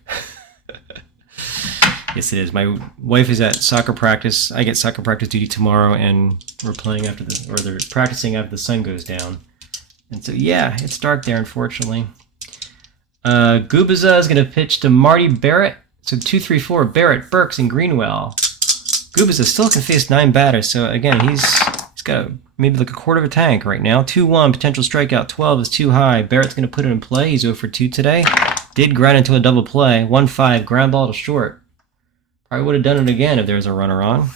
Yes, it is. My wife is at soccer practice. I get soccer practice duty tomorrow, and we're playing after they're practicing after the sun goes down. And so, yeah, it's dark there, unfortunately. Gubicza is going to pitch to Marty Barrett. So 2-3-4, Barrett, Burks, and Greenwell. Gubicza still can face 9 batters, so again, he's got maybe like a quarter of a tank right now. 2-1, potential strikeout, 12 is too high. Barrett's going to put it in play. He's 0 for 2 today. Did ground into a double play. 1-5, ground ball to short. Probably would have done it again if there was a runner on.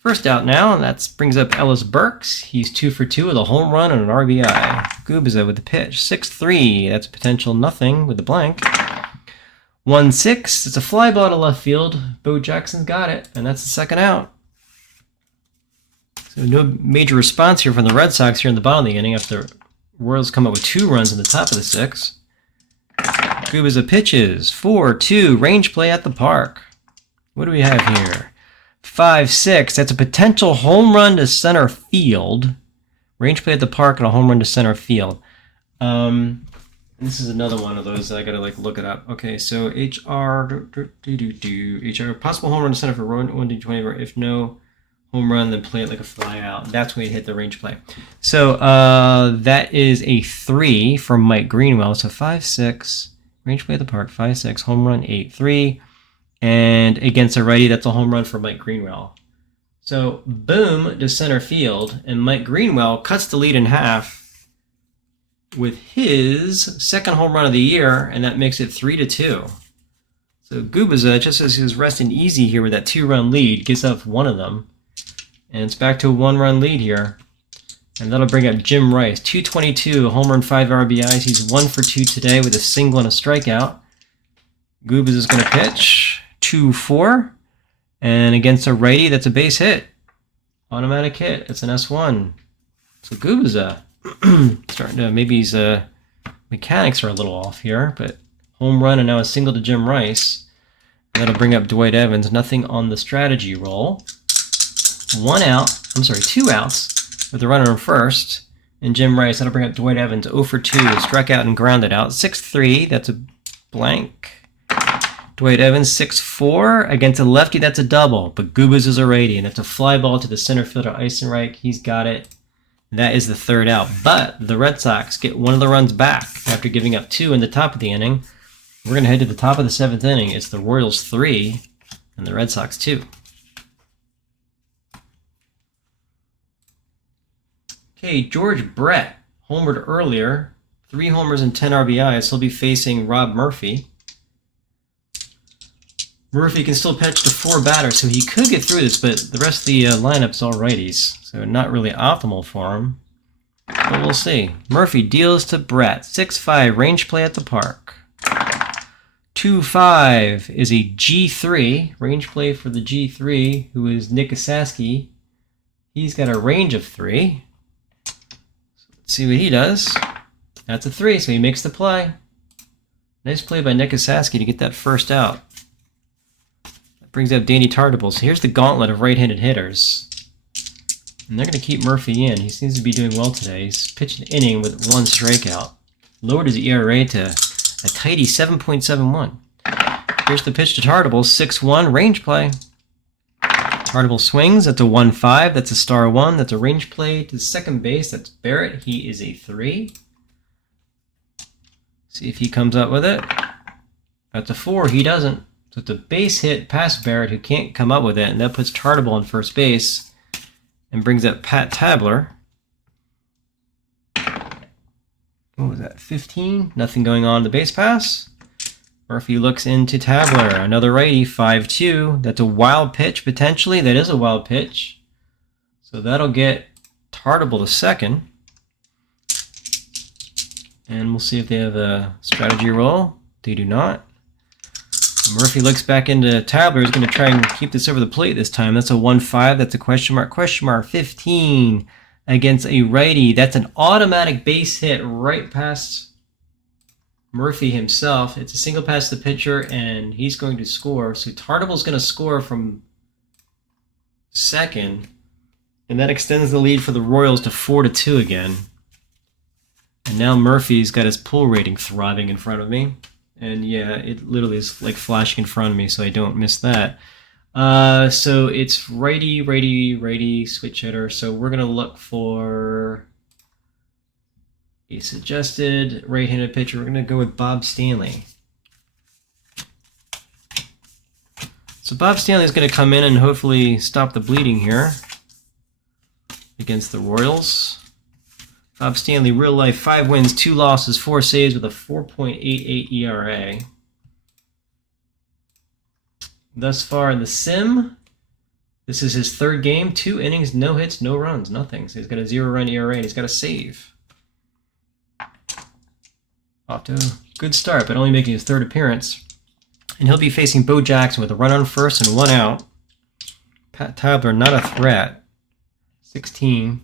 First out now, and that brings up Ellis Burks. He's 2 for 2 with a home run and an RBI. Gubicza with the pitch. 6-3, that's a potential nothing with the blank. 1-6, it's a fly ball to left field. Bo Jackson's got it, and that's the second out. So no major response here from the Red Sox here in the bottom of the inning after the Royals come up with 2 runs in the top of the 6th. Gubicza pitches. 4-2, range play at the park. What do we have here? 5-6, that's a potential home run to center field. Range play at the park and a home run to center field. This is another one of those that I gotta look it up. Okay, so HR possible home run to center for 1-20. If no home run, then play it like a fly out. That's when you hit the range play. So that is a 3 from Mike Greenwell. So 5-6, range play at the park. 5-6, home run 8-3. And against a righty, that's a home run for Mike Greenwell. So boom to center field, and Mike Greenwell cuts the lead in half with his second home run of the year, and that makes it 3-2. So Gubicza, just as he was resting easy here with that 2-run lead, gives up one of them, and it's back to a 1-run lead here. And that'll bring up Jim Rice, 222, home run, 5 RBIs. He's 1 for 2 today with a single and a strikeout. Gubicza is going to pitch. 2-4, and against a righty, that's a base hit. Automatic hit. It's an S1. So Gubicza starting to, maybe his mechanics are a little off here, but home run and now a single to Jim Rice. And that'll bring up Dwight Evans. Nothing on the strategy roll. 2 outs with the runner in first, and Jim Rice. That'll bring up Dwight Evans. 0 for 2, struck out and grounded out. 6-3, that's a blank. Dwight Evans, 6-4. Against a lefty, that's a double. But Gubicza is a righty, and that's a fly ball to the center fielder, Eisenreich. He's got it. That is the third out. But the Red Sox get one of the runs back after giving up 2 in the top of the inning. We're going to head to the top of the 7th inning. It's the Royals 3 and the Red Sox 2. Okay, George Brett homered earlier. 3 homers and 10 RBIs. He'll be facing Rob Murphy. Murphy can still pitch to 4 batters, so he could get through this, but the rest of the lineup's all righties, so not really optimal for him. But we'll see. Murphy deals to Brett. 6-5, range play at the park. 2-5 is a G3, range play for the G3, who is Nick Asaski. He's got a range of 3. So let's see what he does. That's a 3, so he makes the play. Nice play by Nick Asaski to get that first out. Brings up Danny Tartabull. So here's the gauntlet of right-handed hitters. And they're going to keep Murphy in. He seems to be doing well today. He's pitched an inning with 1 strikeout. Lowered his ERA to a tidy 7.71. Here's the pitch to Tartabull. 6-1, range play. Tartabull swings. That's a 1-5. That's a star 1. That's a range play to second base. That's Barrett. He is a 3. See if he comes up with it. That's a 4. He doesn't. So it's a base hit past Barrett, who can't come up with it, and that puts Tartabull on first base and brings up Pat Tabler. What was that, 15? Nothing going on the base pass. Murphy looks into Tabler, another righty, 5-2. That's a wild pitch, potentially. That is a wild pitch. So that'll get Tartabull to second. And we'll see if they have a strategy roll. They do not. Murphy looks back into Tabler. He's going to try and keep this over the plate this time. That's a 1-5. That's a question mark. Question mark 15 against a righty. That's an automatic base hit right past Murphy himself. It's a single pass to the pitcher, and he's going to score. So Tartabull's going to score from second, and that extends the lead for the Royals to 4-2 again. And now Murphy's got his pull rating throbbing in front of me. And yeah, it literally is like flashing in front of me, so I don't miss that. So it's righty, righty, righty, switch hitter. So we're going to look for a suggested right-handed pitcher. We're going to go with Bob Stanley. So Bob Stanley is going to come in and hopefully stop the bleeding here against the Royals. Bob Stanley, real life, 5 wins, 2 losses, 4 saves with a 4.88 ERA. Thus far in the sim, this is his 3rd game, 2 innings, no hits, no runs, nothing. So he's got a 0-run ERA and he's got a save. Off to a good start, but only making his 3rd appearance. And he'll be facing Bo Jackson with a run on first and 1 out. Pat Tabler, not a threat. 16,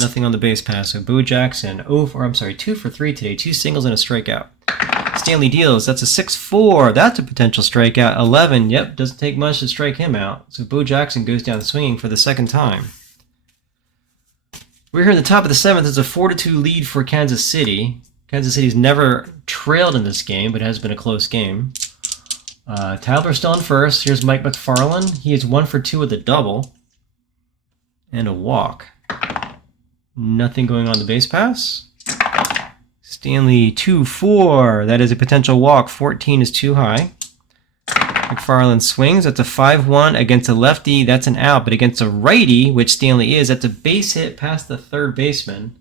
nothing on the base pass. So Bo Jackson, 2 for 3 today, 2 singles and a strikeout. Stanley deals, that's a 6-4. That's a potential strikeout. 11, yep, doesn't take much to strike him out. So Bo Jackson goes down swinging for the 2nd time. We're here in the top of the 7th. It's a 4-2 lead for Kansas City. Kansas City's never trailed in this game, but it has been a close game. Tabler still in first. Here's Mike McFarland. He is 1 for 2 with a double and a walk. Nothing going on the base pass. Stanley 2-4. That is a potential walk. 14 is too high. McFarland swings. That's a 5-1 against a lefty. That's an out. But against a righty, which Stanley is, that's a base hit past the 3rd baseman.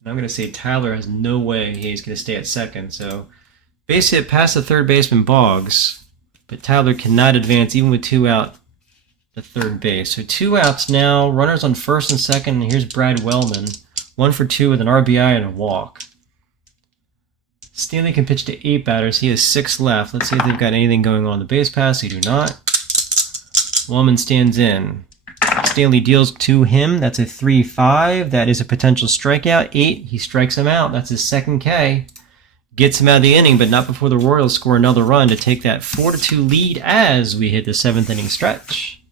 And I'm going to say Tyler has no way he's going to stay at second. So base hit past the 3rd baseman Boggs. But Tyler cannot advance even with 2 out to 3rd base. So 2 outs now. Runners on 1st and 2nd. And here's Brad Wellman. 1 for 2 with an RBI and a walk. Stanley can pitch to 8 batters. He has 6 left. Let's see if they've got anything going on the base pass. They do not. Wellman stands in. Stanley deals to him. That's a 3-5. That is a potential strikeout. 8. He strikes him out. That's his 2nd K. Gets him out of the inning, but not before the Royals score another run to take that 4-2 lead as we hit the 7th inning stretch.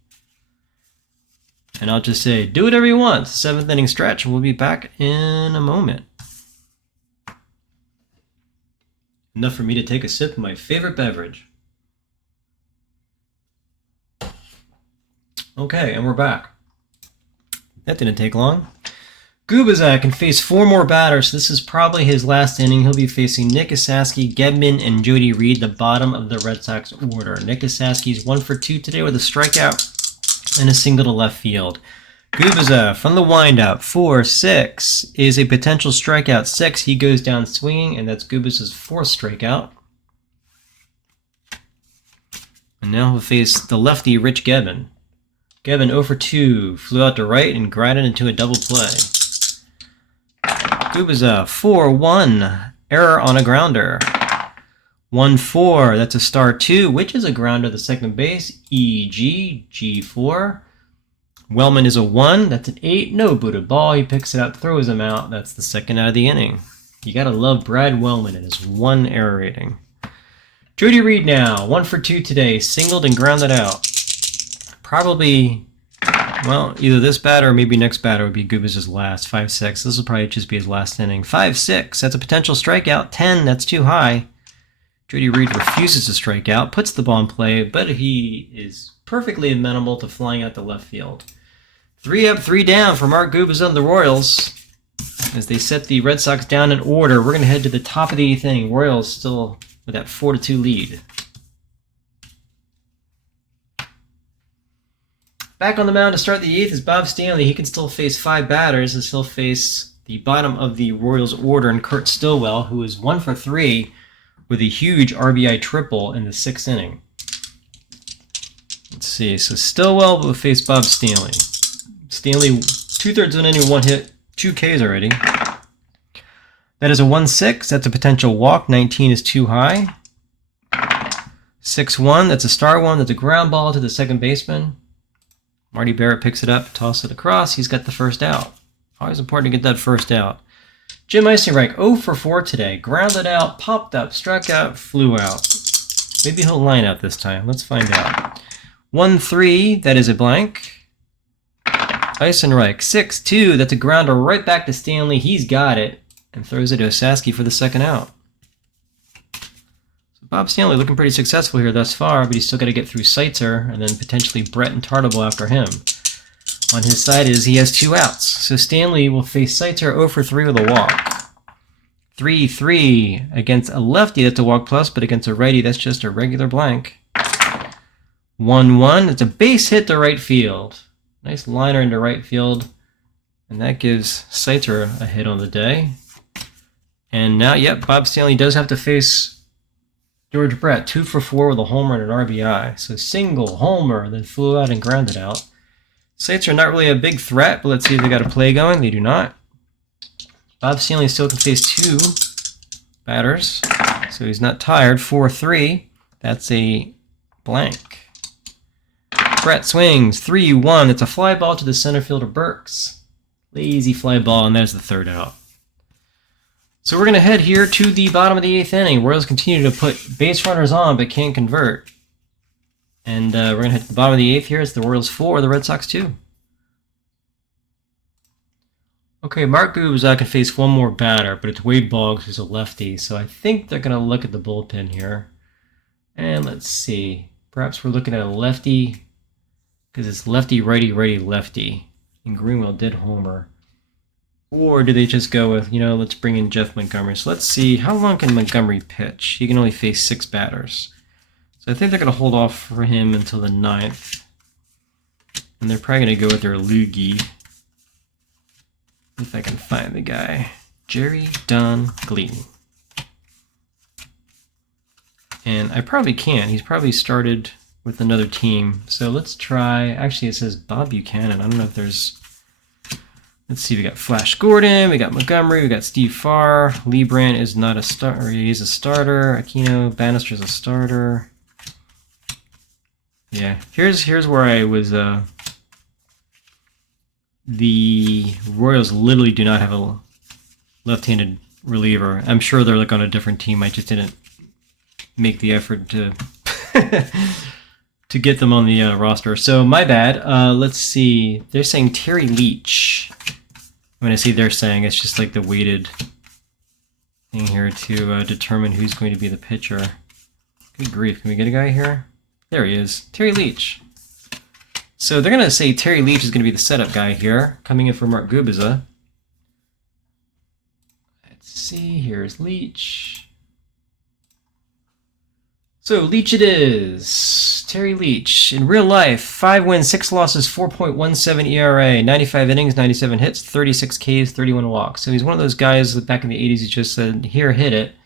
And I'll just say, do whatever you want. 7th inning stretch. We'll be back in a moment. Enough for me to take a sip of my favorite beverage. Okay, and we're back. That didn't take long. Gubicza can face 4 more batters. This is probably his last inning. He'll be facing Nick Esaski, Gedman, and Jody Reed, the bottom of the Red Sox order. Nick Esaski's 1 for 2 today with a strikeout and a single to left field. Gubicza from the windup, 4-6 is a potential strikeout. 6, he goes down swinging, and that's Gubicza's 4th strikeout. And now he'll face the lefty, Rich Gedman. Gedman 0 for 2, flew out to right and grinded into a double play. Gubicza 4-1, error on a grounder. 1-4, that's a star 2, which is a grounder to second base. EG, G4. Wellman is a 1, that's an 8, no booted ball. He picks it up, throws him out. That's the 2nd out of the inning. You gotta love Brad Wellman and his 1 error rating. Jody Reed now, 1 for 2 today, singled and grounded out. Probably, well, either this batter or maybe next batter would be Gubicza's last. 5-6, this will probably just be his last inning. 5-6, that's a potential strikeout. 10, that's too high. Jody Reed refuses to strike out, puts the ball in play, but he is perfectly amenable to flying out to left field. 3 up, 3 down for Mark Gubicza and the Royals as they set the Red Sox down in order. We're going to head to the top of the 8th inning. Royals still with that 4-2 lead. Back on the mound to start the 8th is Bob Stanley. He can still face 5 batters as he'll face the bottom of the Royals order and Kurt Stillwell, who is 1 for 3 with a huge RBI triple in the 6th inning. Let's see. So Stillwell will face Bob Stanley. Stanley, 2/3 of an inning, 1 hit, 2 Ks already. That is a 1-6. That's a potential walk. 19 is too high. 6-1. That's a star 1. That's a ground ball to the second baseman. Marty Barrett picks it up, tosses it across. He's got the first out. Always important to get that first out. Jim Eisenreich, 0 for 4 today. Grounded out, popped up, struck out, flew out. Maybe he'll line out this time. Let's find out. 1-3, that is a blank. Eisenreich, 6-2, that's a grounder right back to Stanley. He's got it and throws it to Esaski for the 2nd out. Bob Stanley looking pretty successful here thus far, but he's still got to get through Seitzer and then potentially Brett and Tartable after him. On his side is he has 2 outs. So Stanley will face Seitzer 0 for 3 with a walk. 3-3 against a lefty, that's a walk plus, but against a righty, that's just a regular blank. 1-1, it's a base hit to right field. Nice liner into right field. And that gives Seitzer a hit on the day. And now, yep, Bob Stanley does have to face George Brett, 2 for 4 with a home run and RBI. So single, homer, then flew out and grounded out. Seitzer not really a big threat, but let's see if they got a play going. They do not. Bob Stanley still can face 2 batters, so he's not tired. 4-3, that's a blank. Brett swings, 3-1. It's a fly ball to the center fielder Burks. Lazy fly ball, and there's the 3rd out. So we're going to head here to the bottom of the 8th inning. Royals continue to put base runners on, but can't convert. And we're going to head to the bottom of the 8th here. It's the Royals 4, the Red Sox 2. Okay, Mark Gubicza can face 1 more batter, but it's Wade Boggs, who's a lefty. So I think they're going to look at the bullpen here. And let's see. Perhaps we're looking at a lefty, because it's lefty, righty, righty, lefty. And Greenwell did homer. Or do they just go with, let's bring in Jeff Montgomery. So let's see, how long can Montgomery pitch? He can only face 6 batters. So I think they're going to hold off for him until the 9th. And they're probably going to go with their loogie. If I can find the guy. Jerry Don Gleaton. And I probably can. He's probably started with another team. So let's try, actually it says Bob Buchanan. I don't know if there's... Let's see, we got Flash Gordon, we got Montgomery, we got Steve Farr. Lebrand is not a starter, he's a starter. Aquino Bannister's a starter. Yeah, here's where I was, the Royals literally do not have a left-handed reliever. I'm sure they're like on a different team. I just didn't make the effort to to get them on the roster. So my bad. Let's see. They're saying Terry Leach. When I see they're saying, it's just like the weighted thing here to determine who's going to be the pitcher. Good grief. Can we get a guy here? There he is. Terry Leach. So they're going to say Terry Leach is going to be the setup guy here, coming in for Mark Gubicza. Let's see. Here's Leach. So Leach it is. Terry Leach. In real life, 5 wins, 6 losses, 4.17 ERA, 95 innings, 97 hits, 36 Ks, 31 walks. So he's one of those guys that back in the 80s he just said, here, hit it,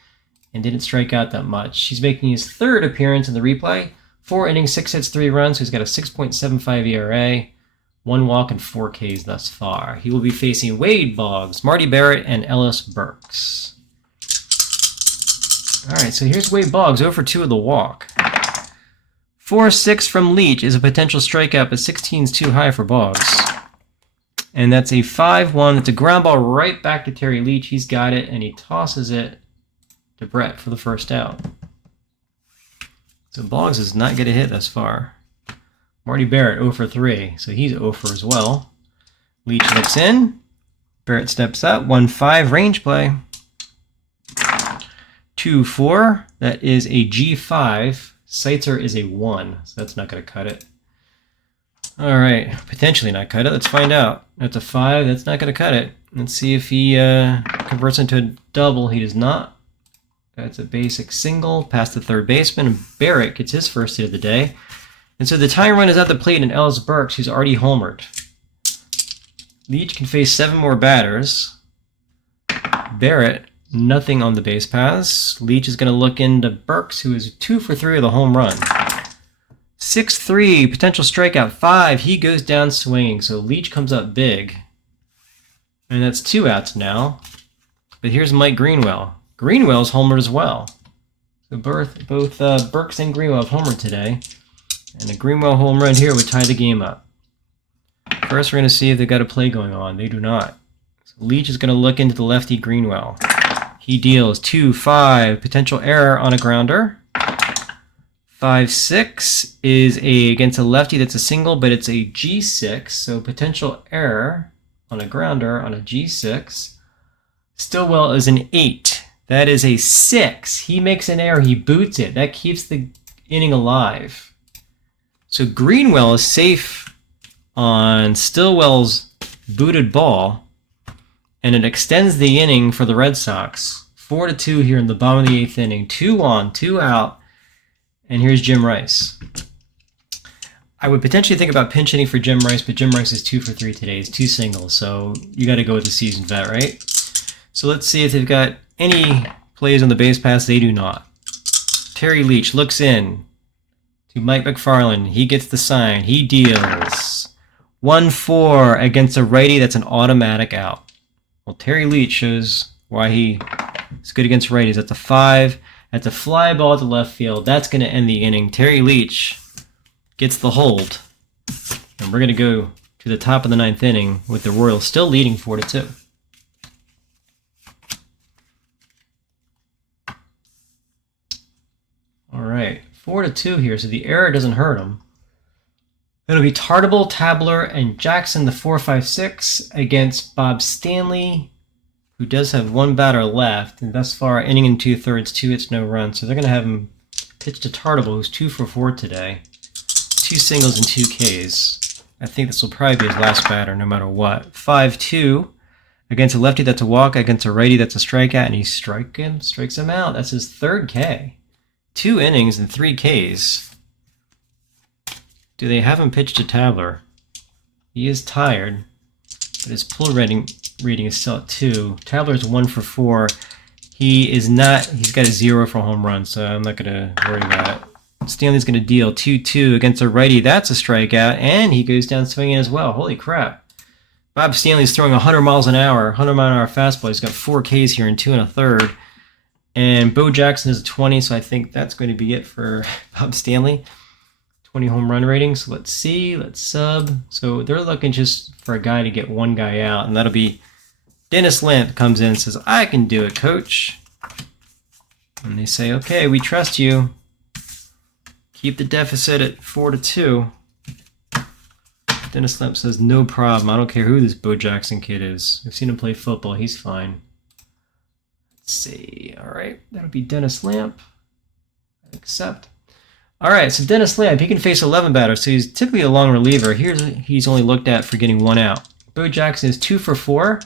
and didn't strike out that much. He's making his 3rd appearance in the replay. 4 innings, 6 hits, 3 runs, so he's got a 6.75 ERA, 1 walk, and 4 Ks thus far. He will be facing Wade Boggs, Marty Barrett, and Ellis Burks. All right, so here's Wade Boggs, 0 for 2 with the walk. 4-6 from Leach is a potential strikeout, but 16 is too high for Boggs. And that's a 5-1. That's a ground ball right back to Terry Leach. He's got it, and he tosses it to Brett for the 1st out. So Boggs does not get a hit thus far. Marty Barrett 0 for 3, so he's 0 for as well. Leach looks in. Barrett steps up. 1-5 range play. 2-4. That is a G5. Seitzer is a 1, so that's not going to cut it. All right, potentially not cut it. Let's find out. That's a 5. That's not going to cut it. Let's see if he converts into a double. He does not. That's a basic single past the 3rd baseman. Barrett gets his 1st hit of the day. And so the tying run is at the plate in Ellis Burks, who's already homered. Leach can face 7 more batters. Barrett, nothing on the base paths. Leach is going to look into Burks, who is 2 for 3 with a home run. 6-3, potential strikeout. 5, he goes down swinging, so Leach comes up big. And that's 2 outs now. But here's Mike Greenwell. Greenwell's homered as well. So both Burks and Greenwell have homered today. And a Greenwell home run here would tie the game up. First, we're going to see if they've got a play going on. They do not. So Leach is going to look into the lefty Greenwell. He deals 2-5, potential error on a grounder. 5-6 is against a lefty that's a single, but it's a G6, so potential error on a grounder on a G6. Stillwell is an 8. That is a 6. He makes an error. He boots it. That keeps the inning alive. So Greenwell is safe on Stillwell's booted ball, and it extends the inning for the Red Sox. 4-2 here in the bottom of the 8th inning. 2 on, 2 out, and here's Jim Rice. I would potentially think about pinch hitting for Jim Rice, but Jim Rice is 2 for 3 today. He's 2 singles, so you got to go with the seasoned vet, right? So let's see if they've got any plays on the base pass. They do not. Terry Leach looks in to Mike McFarland. He gets the sign. He deals. 1-4 against a righty. That's an automatic out. Well, Terry Leach shows why he is good against righties. That's a 5. That's a fly ball to left field. That's going to end the inning. Terry Leach gets the hold. And we're going to go to the top of the 9th inning with the Royals still leading 4-2. All right, 4-2 here, so the error doesn't hurt him. It'll be Tartable, Tabler, and Jackson, the 4-5-6, against Bob Stanley, who does have 1 batter left, and thus far, inning and 2/3, 2 hits, no runs. So they're going to have him pitch to Tartable, who's 2 for 4 today. 2 singles and 2 Ks. I think this will probably be his last batter, no matter what. 5-2 against a lefty, that's a walk. Against a righty, that's a strikeout, and he strikes him out. That's his 3rd K. 2 innings and 3 Ks. Do they have him pitch to Tabler? He is tired, but his pull reading is still at 2. Tabler's 1 for 4. He's got a 0 for home run, so I'm not going to worry about it. Stanley's going to deal 2-2 against a righty. That's a strikeout, and he goes down swinging as well. Holy crap. Bob Stanley's throwing 100 miles an hour, 100 mile an hour fastball. He's got 4 Ks here in 2 1/3. And Bo Jackson is a 20, so I think that's going to be it for Bob Stanley. 20 home run rating. So let's see. Let's sub. So they're looking just for a guy to get 1 guy out, and that'll be Dennis Lamp comes in and says, I can do it, coach. And they say, okay, we trust you. Keep the deficit at 4-2. Dennis Lamp says, no problem. I don't care who this Bo Jackson kid is. I've seen him play football. He's fine. Let's see. All right. That'll be Dennis Lamp. Accept. All right. So Dennis Lamp, he can face 11 batters. So he's typically a long reliever. He's only looked at for getting 1 out. Bo Jackson is 2 for 4.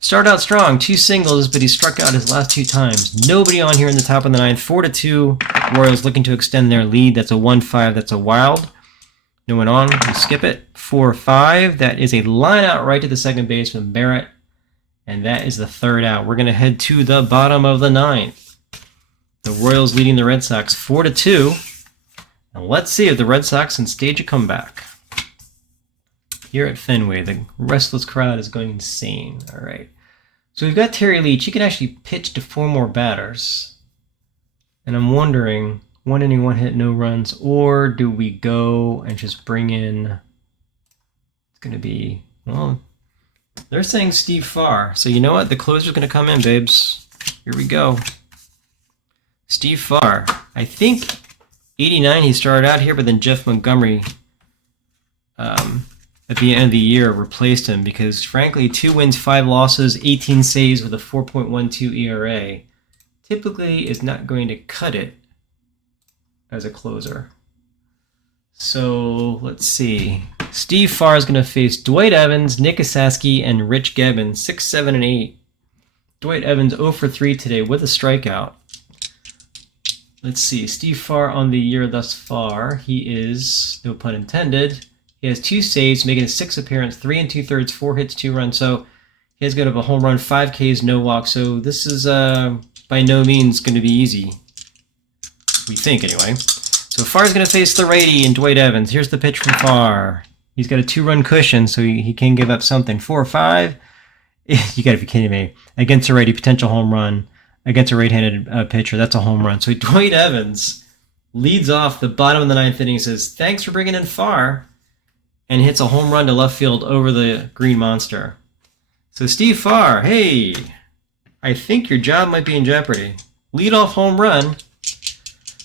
Started out strong, 2 singles, but he struck out his last 2 times. Nobody on here in the top of the 9th. 4-2. Royals looking to extend their lead. That's a 1-5. That's a wild. No one on. We skip it. 4-5. That is a line out right to the second baseman, Barrett. And that is the 3rd out. We're going to head to the bottom of the 9th. The Royals leading the Red Sox 4-2. And let's see if the Red Sox can stage a comeback. Here at Fenway, the restless crowd is going insane. All right. So we've got Terry Leach. He can actually pitch to 4 more batters. And I'm wondering, 1 inning, 1 hit, no runs, or do we go and just bring in, it's going to be, well, they're saying Steve Farr. So you know what? The closer's going to come in, babes. Here we go. Steve Farr. I think 89 he started out here, but then Jeff Montgomery at the end of the year replaced him because, frankly, 2 wins, 5 losses, 18 saves with a 4.12 ERA typically is not going to cut it as a closer. So let's see. Steve Farr is going to face Dwight Evans, Nick Asaski, and Rich Gebbin, 6, 7, and 8. Dwight Evans 0 for 3 today with a strikeout. Let's see. Steve Farr on the year thus far. He is, no pun intended, he has 2 saves, making his 6th appearance, 3 2/3, 4 hits, 2 runs. So he has got a home run, 5 Ks, no walks. So this is by no means going to be easy. We think, anyway. So Farr's going to face the righty and Dwight Evans. Here's the pitch from Farr. He's got a 2-run cushion, so he can give up something. 4-5. You got to be kidding me. Against a righty, potential home run. Against a right-handed pitcher, that's a home run. So Dwight Evans leads off the bottom of the 9th inning, says, thanks for bringing in Farr, and hits a home run to left field over the Green Monster. So Steve Farr, hey, I think your job might be in jeopardy. Leadoff home run.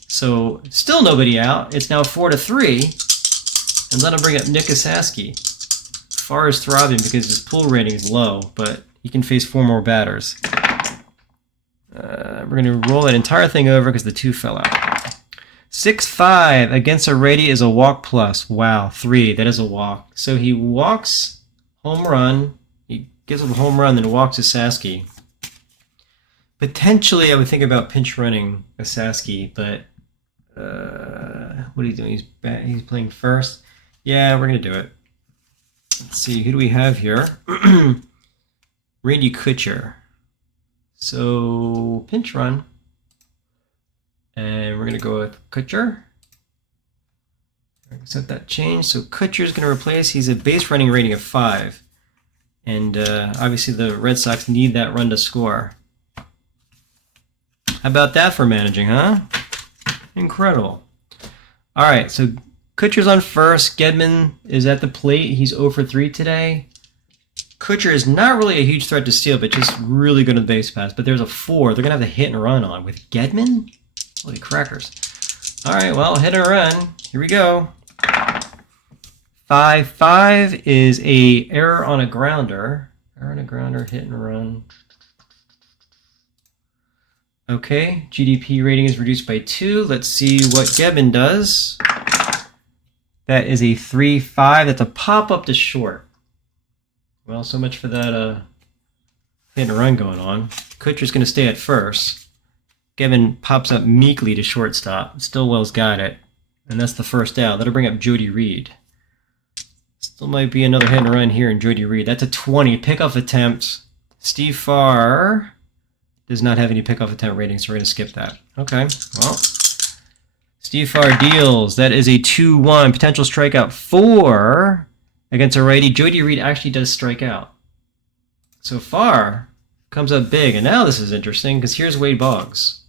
So still nobody out. It's now 4-3. And then I'll bring up Nick Asaski. Farr is throbbing because his pull rating is low, but he can face 4 more batters. We're going to roll that entire thing over because the 2 fell out. 6-5 against a righty is a walk plus. Wow, 3. That is a walk. So he walks, home run. He gives up a home run, then walks Asaski. Potentially, I would think about pinch running Asaski, but what are you doing? He's playing first. Yeah, we're going to do it. Let's see, who do we have here? Randy Kutcher. So, pinch run. And we're going to go with Kutcher. Set that change. So Kutcher is going to replace. He's a base running rating of 5. And obviously the Red Sox need that run to score. How about that for managing, huh? Incredible. All right, so Kutcher's on first. Gedman is at the plate. He's 0 for 3 today. Kutcher is not really a huge threat to steal, but just really good on the base pass. But there's a 4. They're going to have to hit and run on with Gedman? Holy crackers. All right, well, hit and run. Here we go. 5-5 is a error on a grounder. Error on a grounder, hit and run. Okay, GDP rating is reduced by 2. Let's see what Gedman does. That is a 3-5. That's a pop-up to short. Well, so much for that hit and run going on. Kutcher's going to stay at first. Gedman pops up meekly to shortstop. Stillwell's got it. And that's the first out. That'll bring up Jody Reed. Still might be another hit and run here in Jody Reed. That's a 20. Pickoff attempt. Steve Farr does not have any pickoff attempt ratings, so we're going to skip that. Okay, well. Steve Farr deals. That is a 2-1. Potential strikeout 4 against a righty. Jody Reed actually does strike out. So Farr comes up big. And now this is interesting because here's Wade Boggs.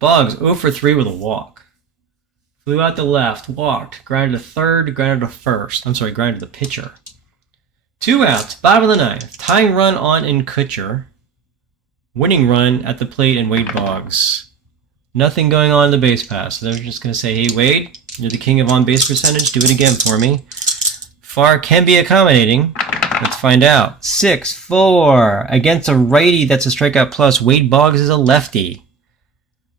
Boggs 0 for 3 with a walk. Flew out to left, walked, grounded to third, grounded to first. I'm sorry, grounded to the pitcher. 2 outs, bottom of the 9th. Tying run on in Kutcher. Winning run at the plate in Wade Boggs. Nothing going on in the base pass. So they're just going to say, hey, Wade, you're the king of on-base percentage. Do it again for me. Farr can be accommodating. Let's find out. 6-4 against a righty. That's a strikeout plus. Wade Boggs is a lefty.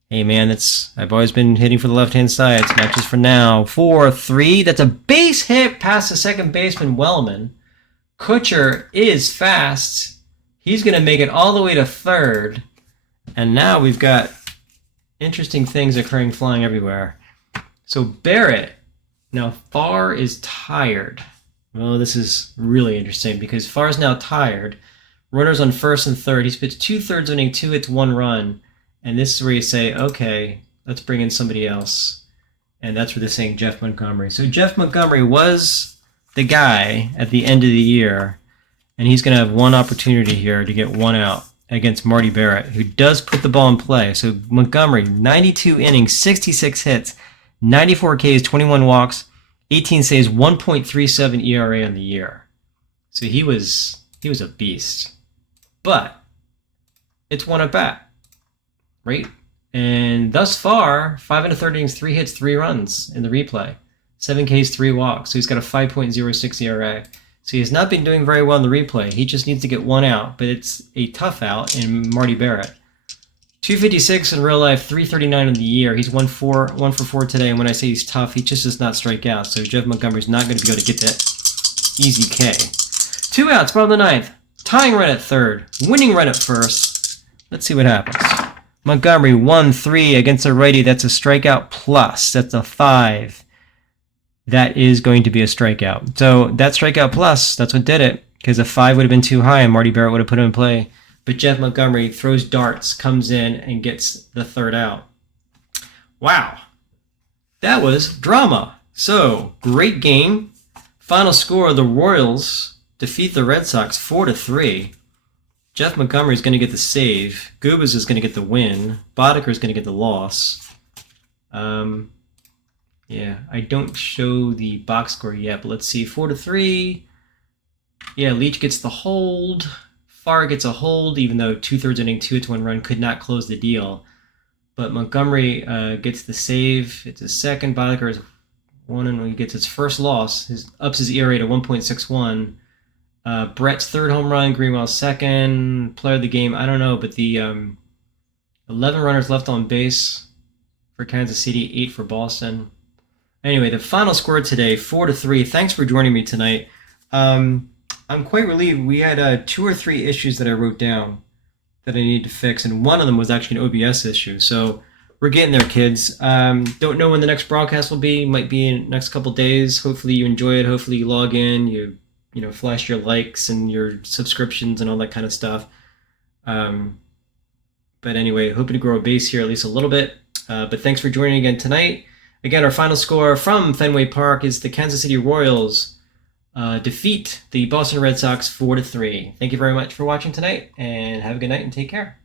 Hey, man, I've always been hitting for the left-hand side. It's not just for now. 4-3. That's a base hit past the second baseman, Wellman. Kutcher is fast. He's going to make it all the way to third. And now we've got interesting things occurring flying everywhere. So Barrett. Now, Farr is tired. Well, this is really interesting because Farr's now tired. Runners on first and third. He's pitched 2/3 inning, 2 hits, 1 run. And this is where you say, okay, let's bring in somebody else. And that's where they're saying Jeff Montgomery. So Jeff Montgomery was the guy at the end of the year. And he's going to have one opportunity here to get 1 out against Marty Barrett, who does put the ball in play. So Montgomery, 92 innings, 66 hits, 94 Ks, 21 walks, 18 saves, 1.37 ERA on the year. So he was a beast. But it's 1 at bat, right? And thus far, 5 1/3 innings, 3 hits, 3 runs in the replay. 7 Ks, 3 walks. So he's got a 5.06 ERA. So he has not been doing very well in the replay. He just needs to get 1 out, but it's a tough out in Marty Barrett. 256 in real life, 339 in the year. He's 1 for 4 today, and when I say he's tough, he just does not strike out. So Jeff Montgomery's not going to be able to get that easy K. 2 outs, bottom of the 9th. Tying run at third, winning run at first. Let's see what happens. Montgomery 1-3 against a righty. That's a strikeout plus. That's a 5. That is going to be a strikeout. So that strikeout plus, that's what did it. Because a 5 would have been too high and Marty Barrett would have put him in play. But Jeff Montgomery throws darts, comes in, and gets the 3rd out. Wow. That was drama. So, great game. Final score, the Royals defeat the Red Sox 4-3. Jeff Montgomery is going to get the save. Gubicza is going to get the win. Boddicker is going to get the loss. Yeah, I don't show the box score yet, but let's see. 4-3. Yeah, Leach gets the hold. Farr gets a hold, even though 2/3 inning, 2 hits, 1 run could not close the deal. But Montgomery gets the save. It's his second. Boddicker is 1, and he gets his first loss. Ups his ERA to 1.61. Brett's 3rd home run. Greenwell's 2nd. Player of the game, I don't know, but the 11 runners left on base for Kansas City, 8 for Boston. Anyway, the final score today, 4-3. Thanks for joining me tonight. I'm quite relieved. We had 2 or 3 issues that I wrote down that I need to fix, and one of them was actually an OBS issue. So we're getting there, kids. Don't know when the next broadcast will be. Might be in the next couple days. Hopefully you enjoy it. Hopefully you log in. You flash your likes and your subscriptions and all that kind of stuff. But anyway, hoping to grow a base here at least a little bit. But thanks for joining again tonight. Again, our final score from Fenway Park is the Kansas City Royals defeat the Boston Red Sox 4-3. Thank you very much for watching tonight, and have a good night and take care.